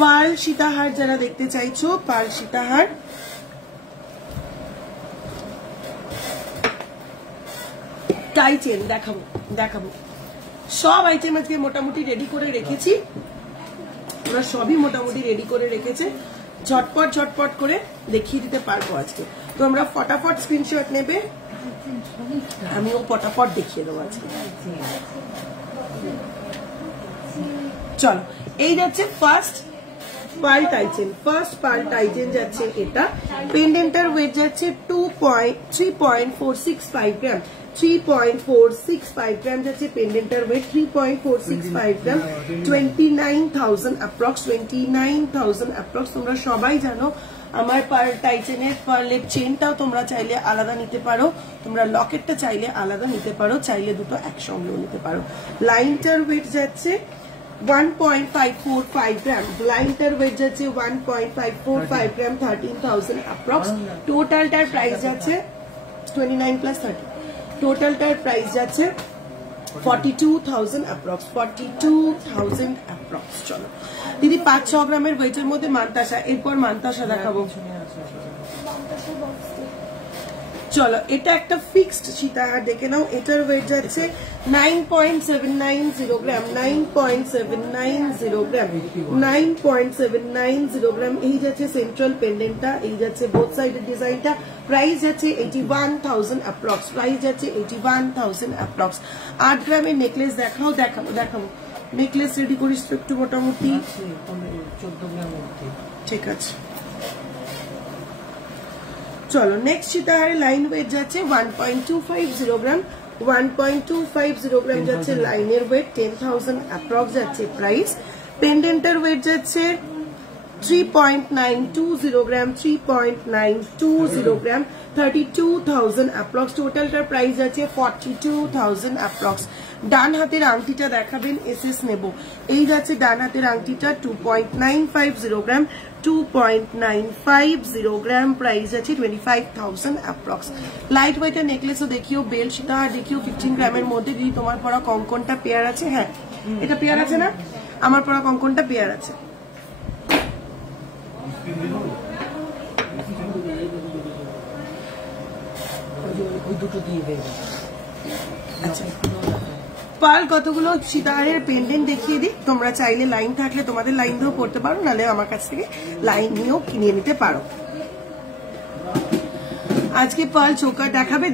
পার্ল সীতাহার যারা দেখতে চাইছো, পার্ল সীতাহার টাই চেন দেখাবো। সব আইটেম আজকে মোটামুটি রেডি করে রেখেছি, ওরা সবই মোটামুটি রেডি করে রেখেছে, ঝটপট করে দেখিয়ে দিতে পারবো আজকে। তো আমরা ফটাফট স্ক্রিনশট নেবে, আমিও ফটাফট দেখিয়ে দেবো আজকে। চলো এই যাচ্ছে ফার্স্ট পার্ল টাইচেন, ফার্স্ট পার্ল টাইচেন যাচ্ছে এটা। পেন্ডেন্টার ওয়েট যাচ্ছে 3.465 গ্রাম, 3.465 গ্রাম যাচ্ছে পেন্ডেন্টার ওয়েট, 3.465 গ্রাম, 29,000 অ্যাপ্রক্স, 29,000 অ্যাপ্রক্স। তোমরা সবাই জানো আমার পার্ল টাইচেনের পার্লের চেনটাও তোমরা চাইলে আলাদা নিতে পারো, তোমরা লকেটটা চাইলে আলাদা নিতে পারো, চাইলে দুটো একসঙ্গেও নিতে পারো। লাইনটার ওয়েট যাচ্ছে 1.545 গ্রাম, লাইনটার ওয়েট যাচ্ছে 1.545 গ্রাম, 13,000 অ্যাপ্রক্স। টোটালটার প্রাইস যাচ্ছে 29 প্লাস 30, টোটালটার প্রাইস যাচ্ছে 42,000 অ্যাপ্রক্স, 42,000 অ্যাপ্রক্স। চলো দিদি 5-6 গ্রামের ওয়েটের মধ্যে মান্তাসা, এরপর মান্তাসা দেখাবো। চলো এটা একটা ফিক্সড সীতাহার দেখে নাও, এটার ওয়েট যাচ্ছে 9.790 গ্রাম, 9.790 গ্রাম, 9.790 গ্রাম। এই যাচ্ছে সেন্ট্রাল পেন্ডেন্টটা, এই যাচ্ছে বোথ সাইডের ডিজাইনটা। প্রাইস যাচ্ছে 81,000 অ্যাপ্রক্স, প্রাইস যাচ্ছে 81,000 অ্যাপ্রক্স। 8 গ্রামের নেকলেস দেখাবো। নেকলেস রেডি করিস তো একটু মোটামুটি 14 গ্রামের, ঠিক আছে। চলো নেক্সট সীতাহারের লাইন ওয়েট যাচ্ছে 1.250 গ্রাম, 1.250 গ্রাম যাচ্ছে লাইনের ওয়েট, 10,000 অ্যাপ্রক্স যাচ্ছে প্রাইস। পেন্ডেন্টার ওয়েট যাচ্ছে 3.920 গ্রাম, 3.920 গ্রাম, 32,000 অ্যাপ্রক্স। টোটালটার প্রাইস যাচ্ছে 42,000 অ্যাপ্রক্স। ডান হাতের আংটিটা দেখাবেন, এসএস নেব। এই যাচ্ছে ডান হাতের আংটিটা 2.950 গ্রাম, 2.950 গ্রাম, প্রাইস আছে 25,000 অ্যাপ্রক্স। লাইট ওয়েটের নেকলেসও দেখিও, বেল সীতাহার দেখিও 15 গ্রামের মধ্যে। দিদি তোমার পরা কঙ্কনটা পেয়ার আছে? হ্যাঁ এটা পেয়ার আছে না, আমার পরা কঙ্কনটা পেয়ার আছে। আচ্ছা পার্ল কতগুলো সীতাহারের পেন্ডেন্ট দেখিয়ে দিই, তোমরা চাইলে লাইন থাকলে তোমাদের লাইন দিয়েও পড়তে পারো, নাহলে আমার কাছ থেকে লাইন নিয়েও কিনে নিতে পারো। আজকে পার্ল চোকার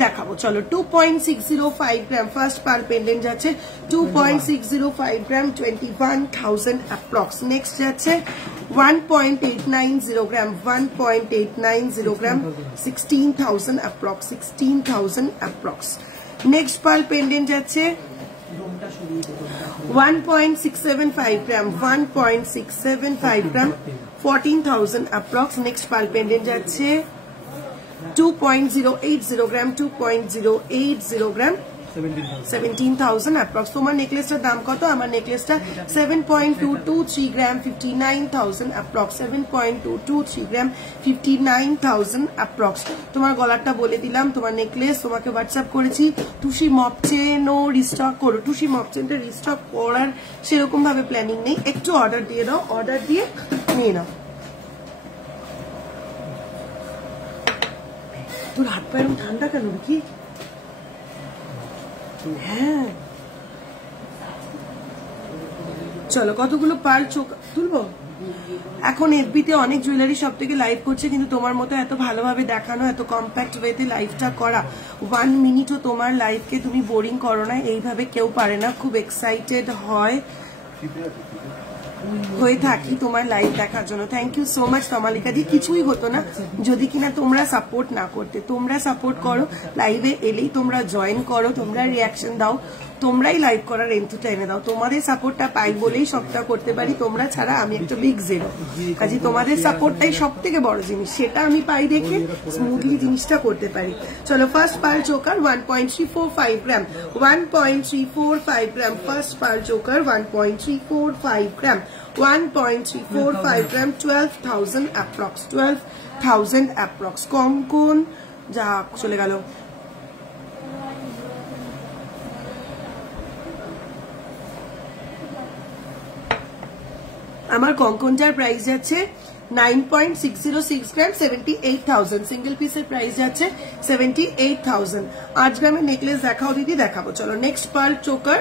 দেখাবো। চলো 2.605 গ্রাম ফার্স্ট পার্ল পেন্ডেন্ট যাচ্ছে 2.605 গ্রাম, 21,000 অ্যাপ্রক্স। নেক্সট যাচ্ছে 1.890 gram, 1.890 gram, 16,000 approx, 16,000 approx. Next pearl pendant যাচ্ছে 1.675 gram, 1.675 gram, 14,000 approx. Next pearl pendant যাচ্ছে 2.080 গ্রাম, 2.080 গ্রাম, 17,000 অ্যাপ্রক্স। তোমার নেকলেসটার দাম কত? আমার নেকলেসটা 7.223 গ্রাম, 59,000 অ্যাপ্রক্স, 7.223 গ্রাম, 59,000 অ্যাপ্রক্স। তোমার গলারটা বলে দিলাম, তোমার নেকলেস তোমাকে হোয়াটসঅ্যাপ করেছি। টুসি মপ চেন ও রিস্টক করো, টুসি মপ চেনটা রিস্টক করার সেরকম ভাবে প্ল্যানিং নেই, একটু অর্ডার দিয়ে দাও, অর্ডার দিয়ে নিয়ে নাও। তোর হাত পা এরকম ঠান্ডা কেন কি? হ্যাঁ চলো কতগুলো পার্ল চোখ তুলবো। এখন এফবিতে অনেক জুয়েলারি সব থেকে লাইভ করছে, কিন্তু তোমার মতো এত ভালোভাবে দেখানো, এত কম্প্যাক্ট ওয়েতে লাইভটা করা, 1 মিনিটও তোমার লাইভকে তুমি বোরিং করো না, এইভাবে কেউ পারে না। খুব এক্সাইটেড হয়ে থাকি তোমার লাইভ দেখার জন্য। Thank you so much Tamalika di. কিছুই হতো না যদি কিনা তোমরা সাপোর্ট না করতে। তোমরা সাপোর্ট করো, লাইভে এলেই তোমরা জয়েন করো, তোমরা রিয়াকশন দাও, তোমরাই লাইভ করার এন্থুটা এনে দাও। তোমাদের সাপোর্টটা পাই বলেই সবটা করতে পারি, তোমরা ছাড়া আমি একটা বিগ জিরো। কাজে তোমাদের সাপোর্টটাই সব থেকে বড় জিনিস, সেটা আমি পাই দেখে স্মুথলি জিনিসটা করতে পারি। চলো ফার্স্ট পার্ল চোকার 1.345 গ্রাম, 1.345 গ্রাম। ফার্স্ট পার্ল চোকার 1.345 গ্রাম, 1.345 গ্রাম, 12,000 অ্যাপ্রক্স, 12,000 অ্যাপ্রক্স। কঙ্কন যা চলে গেল। আমার কঙ্কনটার প্রাইস যাচ্ছে 9.606 গ্রাম, 78,000। সিঙ্গেল পিসের প্রাইস যাচ্ছে 78,000। 8 গ্রামের নেকলেস দেখাও দিদি, দেখাবো। চলো next pearl choker,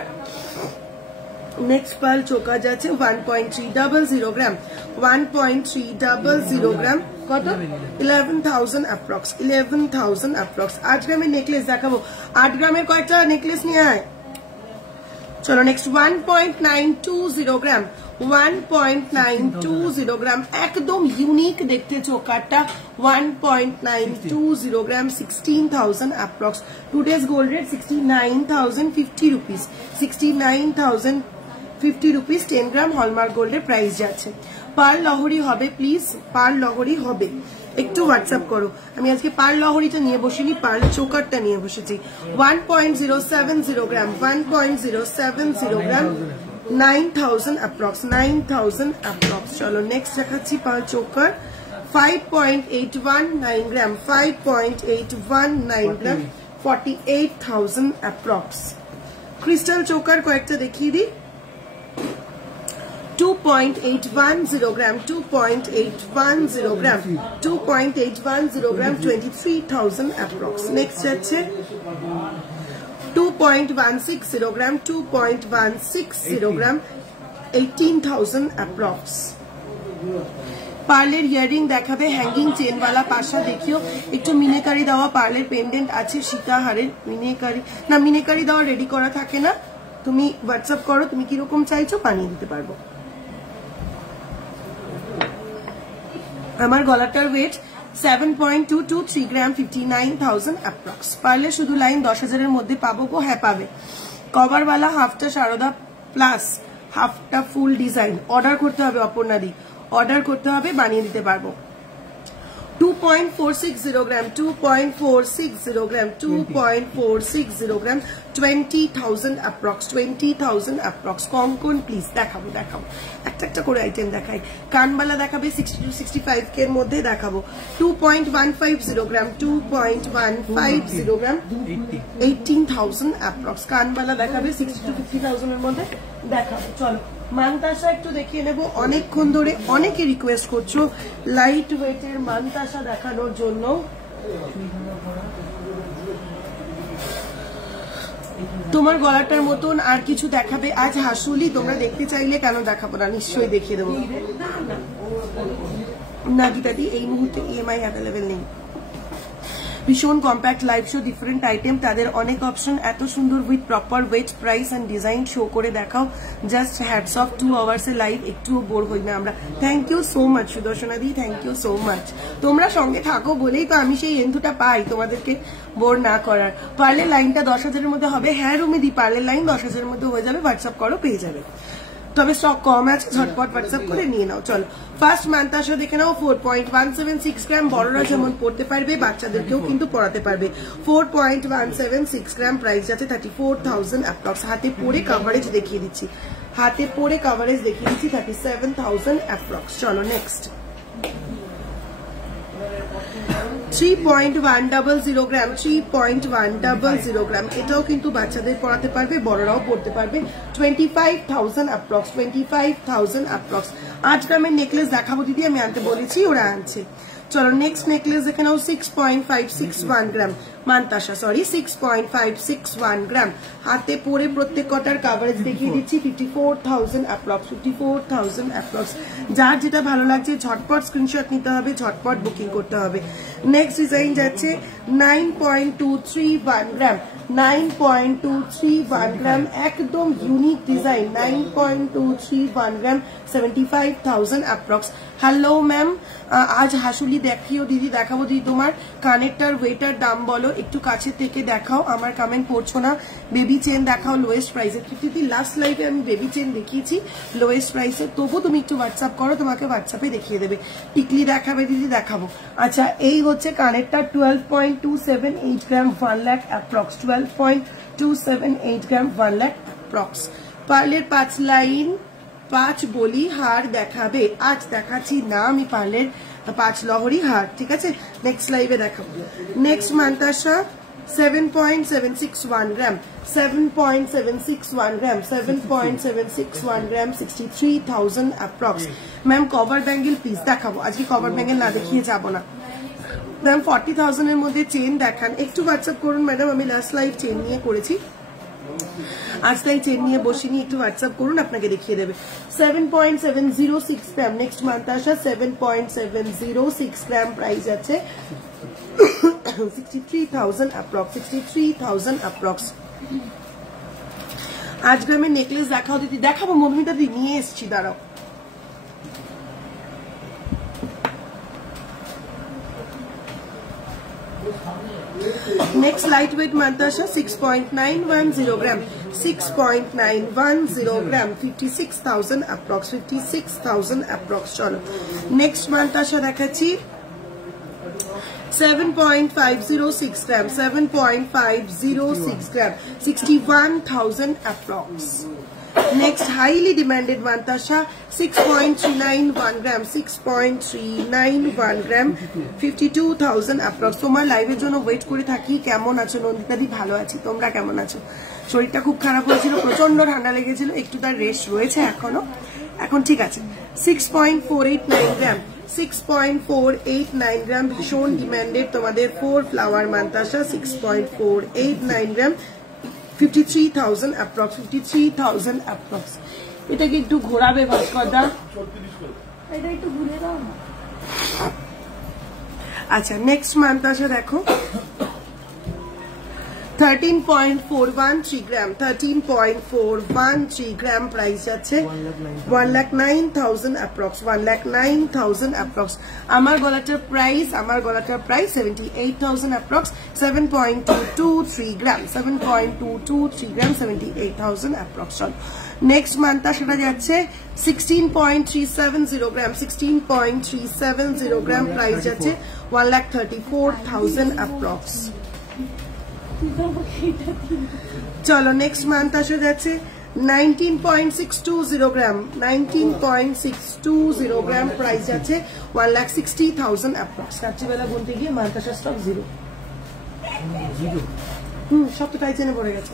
next pearl choker যাচ্ছে 1.300 গ্রাম, 1.300 গ্রাম। কত? 11,000 অ্যাপ্রক্স, 11,000 অ্যাপ্রক্স। 8 গ্রামের নেকলেস দেখাবো। 8 গ্রামের কয়েকটা নেকলেস নিয়ে আয়। চলো নেক্সট 1.920 গ্রাম, 1.920 গ্রাম। একদম ইউনিক দেখতে চোকারটা, 1.920 গ্রাম, 16,000 approx. Today's gold rate 69,050 rupees, 69,050 rupees. 10 গ্রাম হলমার্ক গোল্ডের প্রাইস যাচ্ছে। পার্ল লহরি হবে প্লিজ, পার্ল লহরি হবে, একটু হোয়াটসঅ্যাপ করো। আমি আজকে পার্ল লহরিটা নিয়ে বসিনি, পার্ল চোকারটা নিয়ে বসেছি। 1.070 গ্রাম, 1.070 গ্রাম, 9,000 অ্যাপ্রক্স, 9,000 অ্যাপ্রক্স। চলো নেক্সট দেখাচ্ছি পার্ল চোকার 5.819 গ্রাম, 5.819 গ্রাম, 48,000 অ্যাপ্রক্স। ক্রিস্টাল চোকার কয়েকটা দেখিয়ে দিই। 2.810 গ্রাম, 2.810 গ্রাম, 2.810 গ্রাম, 23,000 অ্যাপ্রক্স। নেক্সট যাচ্ছে 2.160 গ্রাম, 2.160 গ্রাম, 18,000 অ্যাপ্রক্স। পার্লের ইয়ারিং দেখাবে, হ্যাঙ্গিং চেনওয়ালা পাশা দেখিও। একটু মিনেকারি দেওয়া পার্লের পেন্ডেন্ট আছে সীতাহারের। মিনেকারি না, মিনেকারি দেওয়া রেডি করা থাকে না, তুমি হোয়াটসঅ্যাপ করো তুমি কিরকম চাইছো, বানিয়ে দিতে পারবো। আমার গলাটার ওয়েট 7.223 গ্রাম, 59,000 অ্যাপ্রক্স। পারলে শুধু লাইন 10,000-এর মধ্যে পাবো গো? হ্যাঁ পাবে। কভারওয়ালা হাফটা সারদা প্লাস হাফটা ফুল ডিজাইন অর্ডার করতে হবে অপর্ণাদি, অর্ডার করতে হবে, বানিয়ে দিতে পারবো। 2.460 গ্রাম, 2.460 গ্রাম, 2.460 গ্রাম, 20,000 অ্যাপ্রক্স, 20,000 অ্যাপ্রক্স। কঙ্কন প্লিজ দেখাবো, দেখাবো একটা একটা করে আইটেম দেখাই। কানবালা দেখাবে 60 to 65 এর মধ্যে দেখাবো। 2.150 গ্রাম, 2.150 গ্রাম, 18,000 অ্যাপ্রক্স। কানবালা দেখাবে 60 to 50,000 এর মধ্যে দেখাবো। চলো মানতাসা একটু দেখিয়ে নেবো। অনেকক্ষণ ধরে অনেকে রিকোয়েস্ট করছো লাইট ওয়েটের মানতাসা দেখানোর জন্য। তোমার গলাটার মতন আর কিছু দেখাবে আজ হাসুলি? তোমরা দেখতে চাইলে কেন দেখাবো না, নিশ্চয়ই দেখিয়ে দেবো। না গীতাদি এই মুহূর্তে ইএমআই অ্যাভেলেবেল নেই। ভীষণ compact live show, different item, তাদের অনেক অপশন, এত সুন্দর with proper weight, price and design show করে দেখাও। জাস্ট হ্যাটস অফ, 2 আওয়ার্স এর লাইভ, একটুও বোর হই না আমরা। Thank you so much Sudarshana দি, থ্যাংক ইউ সো মাচ। তোমরা সঙ্গে থাকো বলেই তো আমি সেই এন্থুটা পাই তোমাদেরকে বোর না করার। পার্লের লাইনটা 10,000-এর মধ্যে হবে। হ্যাঁ রুমিদি, পার্লের লাইন 10,000-এর মধ্যে হয়ে যাবে, হোয়াটসঅ্যাপ করো পেয়ে যাবে। তবে স্টক কম আছে, ঝটপট হোয়াটসঅ্যাপ করে নিয়ে নাও। চলো ফার্স্ট মান্তাসা দেখে নাও। 4.176 গ্রাম, বড়রা যেমন পড়তে পারবে বাচ্চাদেরকেও কিন্তু পড়াতে পারবে। 4.176 গ্রাম, প্রাইস যাচ্ছে 34,000 অ্যাপ্রক্স। হাতে পরে কাভারেজ দেখিয়ে দিচ্ছি, হাতে পরে কাভারেজ দেখিয়ে দিচ্ছি, 37,000 অ্যাপ্রক্স। চলো নেক্সট 3.100 গ্রাম, 3.100 গ্রাম, এটাও কিন্তু বাচ্চাদের পড়াতে পারবে, বড়রাও পড়তে পারবে। 25,000 অ্যাপ্রক্স, 25,000 অ্যাপ্রক্স। 8 গ্রামের নেকলেস দেখাবো দিদি, আমি আনতে বলেছি, ওরা আনছে। চলো নেক্সট নেকলেস দেখে নাও 6.561 গ্রাম মান্তাসা, সরি 6.561 গ্রাম। হাতে পরে প্রত্যেক কটার কাভারেজ দেখিয়ে দিচ্ছি 54,000 অ্যাপ্রক্স, 54,000 অ্যাপ্রক্স। যার যেটা ভালো লাগছে ঝটপট স্ক্রিনশট নিতে হবে, ঝটপট বুকিং করতে হবে। নেক্সট ডিজাইন যাচ্ছে 9.231 গ্রাম, 9.231 গ্রাম, একদম ইউনিক ডিজাইন। 9.231 গ্রাম, 75,000 অ্যাপ্রক্স। হ্যালো ম্যাম, আজ হাসুলি দেখিও দিদি, দেখাবো দিদি। তোমার কানেরটার ওয়েটার দাম বলো, একটু কাছে থেকে দেখাও, আমার কমেন্ট পড়ছো না। বেবি চেন দেখাও লোয়েস্ট প্রাইসে। দিদি লাস্ট লাইভে আমি বেবি চেন দেখিয়েছি লোয়েস্ট প্রাইসে, তবু তুমি একটু হোয়াটসঅ্যাপ করো, তোমাকে হোয়াটসঅ্যাপে দেখিয়ে দেবে। টিকলি দেখাবে দিদি, দেখাবো। আচ্ছা এই হচ্ছে কানেরটা 12.278 গ্রাম, 1 লাখ অ্যাপ্রক্স, 12.278 গ্রাম, 1 লাখ অ্যাপ্রক্স। পার্লের 5 লাইন 5 বলি হার দেখাবে, আজ দেখাচ্ছি না আমি পার্লের 5 লহরি হার, ঠিক আছে, নেক্সট লাইভে দেখাবো। Next mantasha 7.761 gram, 7.761 gram, 7.761 gram, 63,000 approx. Ma'am cover bangle please দেখাবো, আজকে কভার ব্যাঙ্গেল না দেখিয়ে যাবো না। ম্যাম 40,000 এর মধ্যে চেন দেখান, একটু হোয়াটসঅ্যাপ করুন ম্যাডাম, আমি লাস্ট লাইভ চেন নিয়ে করেছি, আজ তাই চেন নিয়ে বসিনি, একটু হোয়াটসঅ্যাপ করুন, আপনাকে দেখিয়ে দেবে। 7.706 গ্রাম, নেক্সট মান্তাসা 7.706 গ্রাম, প্রাইস আছে 63,000 অ্যাপ্রক্স, 63,000 অ্যাপ্রক্স। 8 গ্রামের নেকলেস দেখাও দিদি, দেখাবো মধুমিতা দিদি, নিয়ে এসছি, দাঁড়াও। Next lightweight Mantasha 6.910 gram, 6.910 gram, 56,000 approx, 56,000 approx. চলো next Mantasha দেখাচ্ছি 7.506 gram, 7.506 gram, 61,000 approx. Next highly demanded Mantasha 6.391 gram, 6.391 gram, 52,000 approx. তোমার লাইভের জন্য ওয়েট করে থাকি। কেমন আছো নন্দিতা দি? ভালো আছি, তোমরা কেমন আছো? শরীরটা খুব খারাপ হয়েছিল, প্রচন্ড ঠান্ডা লেগেছিল, একটু তার রেস্ট রয়েছে এখনো, এখন ঠিক আছে। 6.489 গ্রাম, 6.489 গ্রাম, ভীষণ ডিমান্ডেড তোমাদের 4 ফ্লাওয়ার মান্তাসা, 6.489 গ্রাম, 53,000 approx, 53,000 approx. এটাকে একটু ঘোরাবে ভাস্করদা, এটা একটু ঘুরে দাও না। আচ্ছা নেক্সট মান্তাসা দেখো 13.413 গ্রাম, 13.413 গ্রাম, প্রাইস আছে 1,09,000 approx, 1,09,000 approx. আমার গলাটার প্রাইস 78,000 approx, 7.223 গ্রাম, 7.223 গ্রাম, 78,000 approx. নেক্সট মান্থটা সেটা যাচ্ছে 16.370 গ্রাম, 16.370 গ্রাম, প্রাইস যাচ্ছে 1,34,000 approx. চলো নেক্সট মান্থ আসে যাচ্ছে 19.620 গ্রাম, 19.620 গ্রাম, প্রাইস আছে 1,60,000 অ্যাপ্রক্স। রাত্রিবেলা গুনতে গিয়ে মান্তাসা স্টক 0, সব তো টাই চেনে পড়ে গেছে।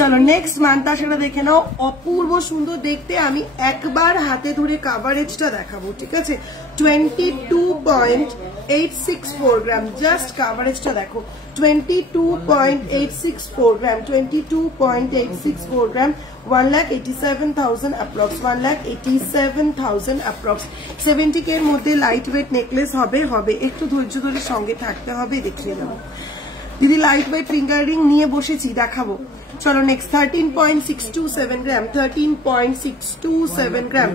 চলো নেক্সট মান্তাসাটা দেখে নাও, অপূর্ব সুন্দর দেখতে। আমি একবার হাতে ধরে কাভারেজটা দেখাবো, ঠিক আছে। 22.864 গ্রাম, জাস্ট কাভারেজটা দেখো, 22.864 গ্রাম, 22.864 গ্রাম, 1,87,000 approx, 1,87,000 approx. 70K এর মধ্যে লাইট ওয়েট নেকলেস হবে, একটু ধৈর্য ধরে সঙ্গে থাকতে হবে, দেখিয়ে দেবো দিদি। লাইট ওয়েট ফিঙ্গার রিং নিয়ে বসেছি, দেখাবো। চলো নেক্সট 13.627 গ্রাম, 13.627 গ্রাম,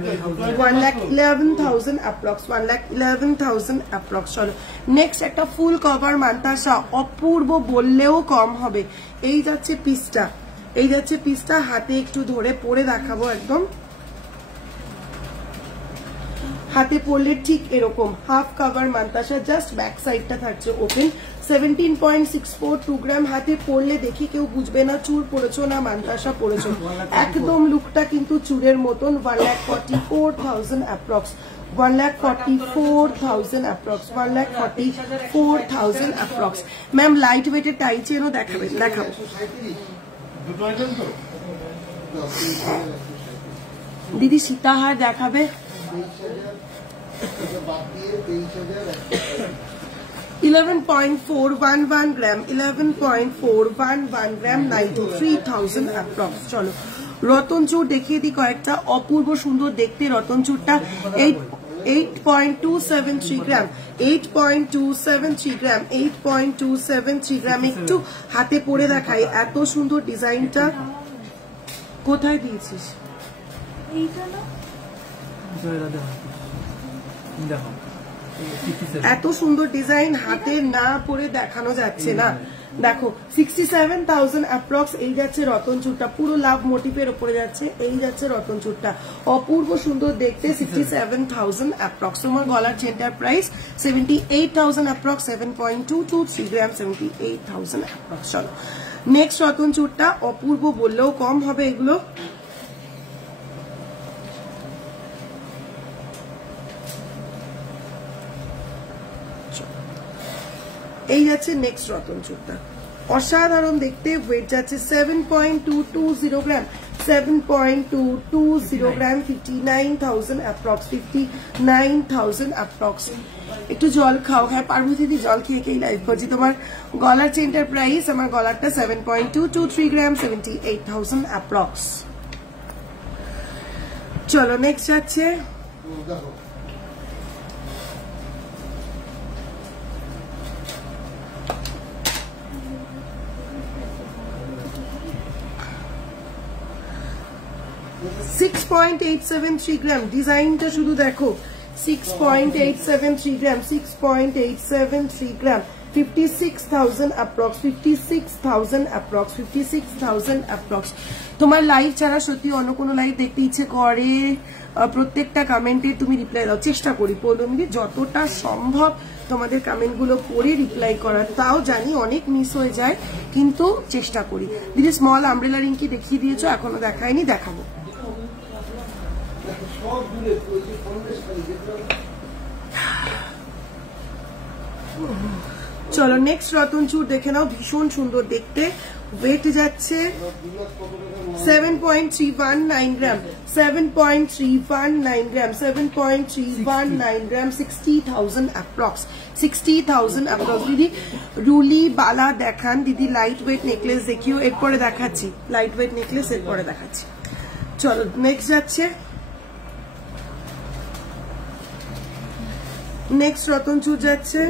1,11,000 approx, 1,11,000 approx. চলো নেক্সট একটা ফুল কভার মান্তাসা, অপূর্ব বললেও কম হবে। এই যাচ্ছে পিসটা, হাতে একটু ধরে পরে দেখাবো। একদম হাতে পরলে ঠিক এরকম half cover mantasha, just back সাইডটা থাকছে ওপেন। 17.642 গ্রাম, হাতে পরলে দেখি কেউ বুঝবে না চুর পড়েছো না মান্তাসা পড়েছো, একদম লুকটা কিন্তু চুরের মতন। 1,44,000 approx, 1,44,000 approx, 1,44,000 approx. Ma'am light ওয়েটের টাই চেনও দেখাবো। দিদি সীতাহার দেখাবে, 11.411 গ্রাম, 11.411 গ্রাম, 93,000 অ্যাপ্রক্স। চলো রতন চূড় দেখিয়ে দিই কয়েকটা, অপূর্ব সুন্দর দেখতে রতন চূড়টা। 8.273 গ্রাম, 8.273 গ্রাম, 8.273 গ্রাম। একটু হাতে পরে দেখাই, এত সুন্দর ডিজাইনটা। কোথায় দিয়েছিস? এত সুন্দর ডিজাইন হাতে না পরে দেখানো যাচ্ছে না। দেখো 67,000 অ্যাপ্রক্স এই যাচ্ছে রতন চূড়টা, পুরো লাভ মোটিভের উপরে যাচ্ছে, এই যাচ্ছে রতন চূড়টা, অপূর্ব সুন্দর দেখতে। 67,000 অ্যাপ্রক্স। তোমার গলার চেনটার প্রাইস 78,000 অ্যাপ্রক্স, 7.223 গ্রাম, 78,000 অ্যাপ্রক্স। চলো নেক্সট রতন চূড়টা, অপূর্ব বললেও কম হবে এগুলো। এই যাচ্ছে নেক্সট রতন চূড়টা, অসাধারণ দেখতে। ওয়েট যাচ্ছে 7.220 গ্রাম, 7.220 গ্রাম, 59,000 অ্যাপ্রক্স, 59,000 অ্যাপ্রক্স। একটু জল খাও। হ্যাঁ পার্বতী দিদি জল খেয়ে খেয়ে লাইভ করছি। তোমার গলার চেনটার প্রাইস, আমার গলারটা 7.223 গ্রাম, 78,000 অ্যাপ্রক্স। চলো নেক্সট যাচ্ছে $6.873 গ্রাম। ডিজাইনটা শুধু দেখো, 6.873 গ্রাম, 6.873 গ্রাম, 56,000 অ্যাপ্রক্স, 56,000 অ্যাপ্রক্স, 56,000 অ্যাপ্রক্স। তোমার লাইভ ছাড়া সত্যি অন্য কোনো লাইভ দেখতে ইচ্ছে করে, প্রত্যেকটা কমেন্টে তুমি রিপ্লাই দাও। চেষ্টা করি পৌলমী যতটা সম্ভব তোমাদের কমেন্টগুলো পড়ে রিপ্লাই করার, তাও জানি অনেক মিস হয়ে যায়, কিন্তু চেষ্টা করি। দিদি স্মল আমব্রেলা রিংকি দেখিয়ে দিয়েছো, এখনো দেখায়নি, দেখাবো। চলো নেক্সট রতন চূড় দেখে নাও, ভীষণ সুন্দর দেখতে। ওয়েট যাচ্ছে 7.319 গ্রাম, 7.319 গ্রাম, 7.319 গ্রাম, 60,000 অ্যাপ্রক্স, 60,000 অ্যাপ্রক্স। দিদি রুলি বালা দেখান, দিদি লাইট ওয়েট নেকলেস দেখিও, এরপরে দেখাচ্ছি লাইট ওয়েট নেকলেস, এরপরে দেখাচ্ছি। চলো নেক্সট যাচ্ছে, নেক্সট রতন চূড় যাচ্ছে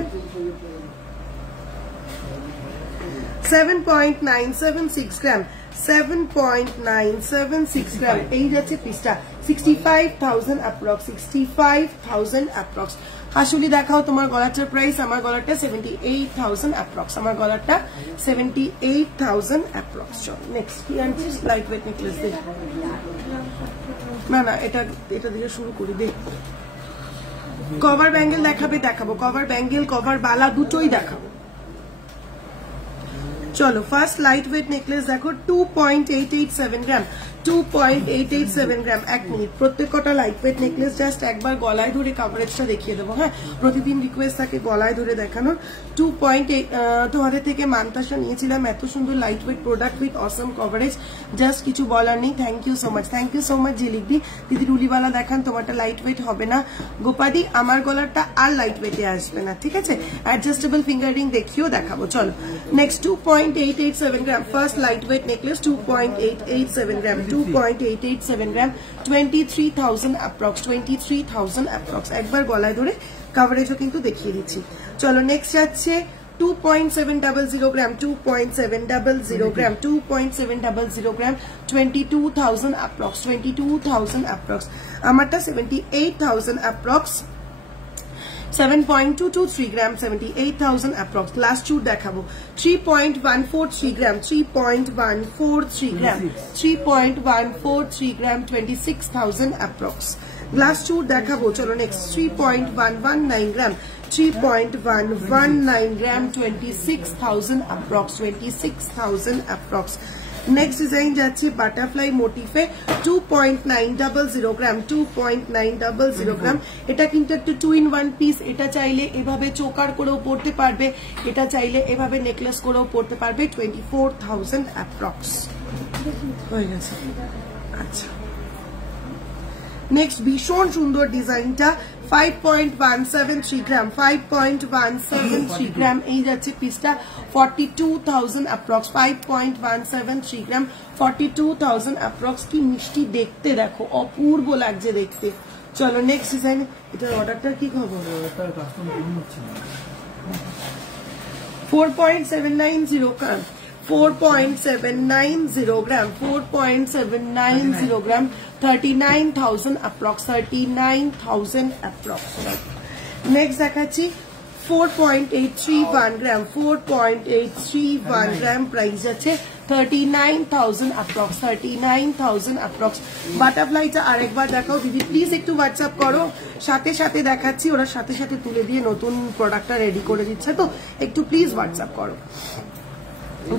7.976 গ্রাম, 7.976 গ্রাম। এই যাচ্ছে পিসটা 65,000 অ্যাপ্রক্স, 65,000 অ্যাপ্রক্স। হাসুলি দেখাও তোমার গলাটার প্রাইস, আমার গলাটা 78,000 অ্যাপ্রক্স, আমার গলাটা 78,000 অ্যাপ্রক্স। চল নেক্সট কি আনছিস? লাইট ওয়েট নেকলেস দে। না না এটা দিয়ে শুরু করি, দে। কভার ব্যাঙ্গেল দেখাবে, দেখাবো। কভার ব্যাঙ্গেল, কভার বালা দুটোই দেখাবো। চলো ফার্স্ট লাইট ওয়েট নেকলেস দেখো, 2.887 গ্রাম, 2.887 গ্রাম। এক মিনিট, প্রত্যেক কটা লাইট ওয়েট নেকলেস জাস্ট একবার গলায় ধরে কাভারেজটা দেখিয়ে দেবো। হ্যাঁ প্রতিদিন রিকোয়েস্ট থাকে গলায় ধরে দেখানোর। 2.8 তোমাদের থেকে মান্তাসা নিয়েছিলাম, এত সুন্দর lightweight product with awesome coverage, just কিছু বলার নেই। Thank you so much, thank you so much ঝিলিকদি। দিদি রুলিওয়ালা দেখান, তোমারটা লাইট ওয়েট হবে না। গোপাদি আমার গলারটা আর লাইট ওয়েটে আসবে না, ঠিক আছে। অ্যাডজাস্টেবল ফিঙ্গারিং দেখিও দেখাবো। চলো নেক্সট 2.887 গ্রাম, ফার্স্ট লাইট ওয়েট নেকলেস 2.887 গ্রাম, 2.887 গ্রাম, 23,000 অ্যাপ্রক্স, 23,000 অ্যাপ্রক্স। একবার গলায় ধরে কাভারেজও কিন্তু দেখিয়ে দিচ্ছি। চলো নেক্সট যাচ্ছে 2.700 গ্রাম, 2.700 গ্রাম, 2.700 গ্রাম, 22,000 অ্যাপ্রক্স, 22,000 অ্যাপ্রক্স। আমারটা 78,000 অ্যাপ্রক্স, 7.223 গ্রাম, 78,000 অ্যাপ্রক্স। লাস্ট চূড় দেখাবো 3.143 গ্রাম, 3.143 গ্রাম, 3.143 গ্রাম, 26,000 অ্যাপ্রক্স। লাস্ট চূড় দেখাবো। চলো নেক্সট 3.119 গ্রাম, 3.119 গ্রাম, 26,000 অ্যাপ্রক্স, 26,000 অ্যাপ্রক্স। নেক্সট ডিজাইন যাচ্ছে বাটারফ্লাই মোটিফে, 2.900 গ্রাম, 2.900 গ্রাম। এটা কিন্তু একটু 2 in 1 পিস। এটা চাইলে এভাবে চোকার করেও পড়তে পারবে, এটা চাইলে এভাবে নেকলেস করেও পড়তে পারবে। 24,000 অ্যাপ্রক্স হয়ে গেছে। আচ্ছা নেক্সট ভীষণ সুন্দর ডিজাইনটা, 5.173 গ্রাম 5.173 গ্রাম এই যাচ্ছে পিসটা 42,000 অ্যাপ্রক্স 5.173 গ্রাম 42,000 অ্যাপ্রক্স কি মিষ্টি দেখতে দেখো অপূর্ব লাগছে দেখতে চলো নেক্সট ডিজাইন এটার অর্ডারটা কি খবর 4.790 গ্রাম 4.790 গ্রাম 4.790 গ্রাম 39,000 approx 39,000 approx নেক্সট দেখাচ্ছি 4.831 গ্রাম 4.831 গ্রাম প্রাইস আছে 39,000 approx 39,000 approx বাটারফ্লাইটা আরেকবার দেখাও দিদি প্লিজ একটু হোয়াটসঅ্যাপ করো সাথে সাথে দেখাচ্ছি ওরা সাথে সাথে তুলে দিয়ে নতুন প্রোডাক্টটা রেডি করে দিচ্ছে তো একটু প্লিজ হোয়াটসঅ্যাপ করো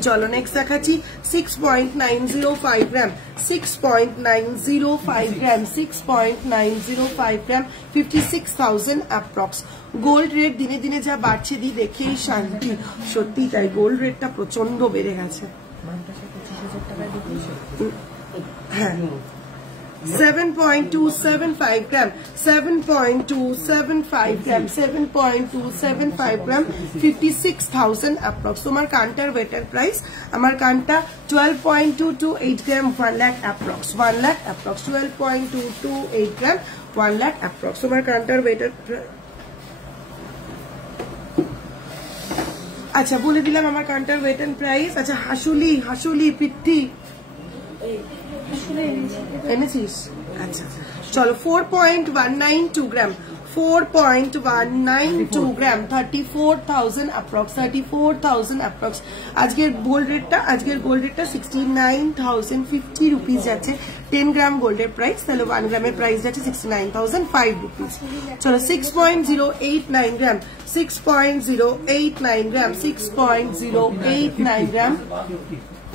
চলো নেক্সট দেখাচ্ছি 6.905 গ্রাম 6.905 গ্রাম 6.905 গ্রাম 56,000 অ্যাপ্রক্স গোল্ড রেট দিনে দিনে যা বাড়ছে দি দেখেই শান্তি সত্যি তাই গোল্ড রেটটা প্রচন্ড বেড়ে গেছে হ্যাঁ 7.275 gram 7.275 gram 7.275 gram 56,000 approx তোমার কান্টার ওয়েটার প্রাইস আমার কান্টা 12.228 gram 1 lakh approx 1 lakh approx 12.228 gram 1 lakh approx তোমার কান্টার ওয়েটার আচ্ছা বলে দিলাম আমার কান্টার ওয়েট এন্ড প্রাইস আচ্ছা হাসুলি পিত্তি এনেছিস আচ্ছা চলো 4.192 গ্রাম 4.192 গ্রাম 34,000 approx 34,000 approx আজকের গোল্ড রেটটা 69,050 রুপিস যাচ্ছে 10 গ্রাম গোল্ডের প্রাইস তাহলে 1 গ্রামের প্রাইস যাচ্ছে 69,005 রুপিস চলো 6.089 গ্রাম 6.089 গ্রাম 6.089 গ্রাম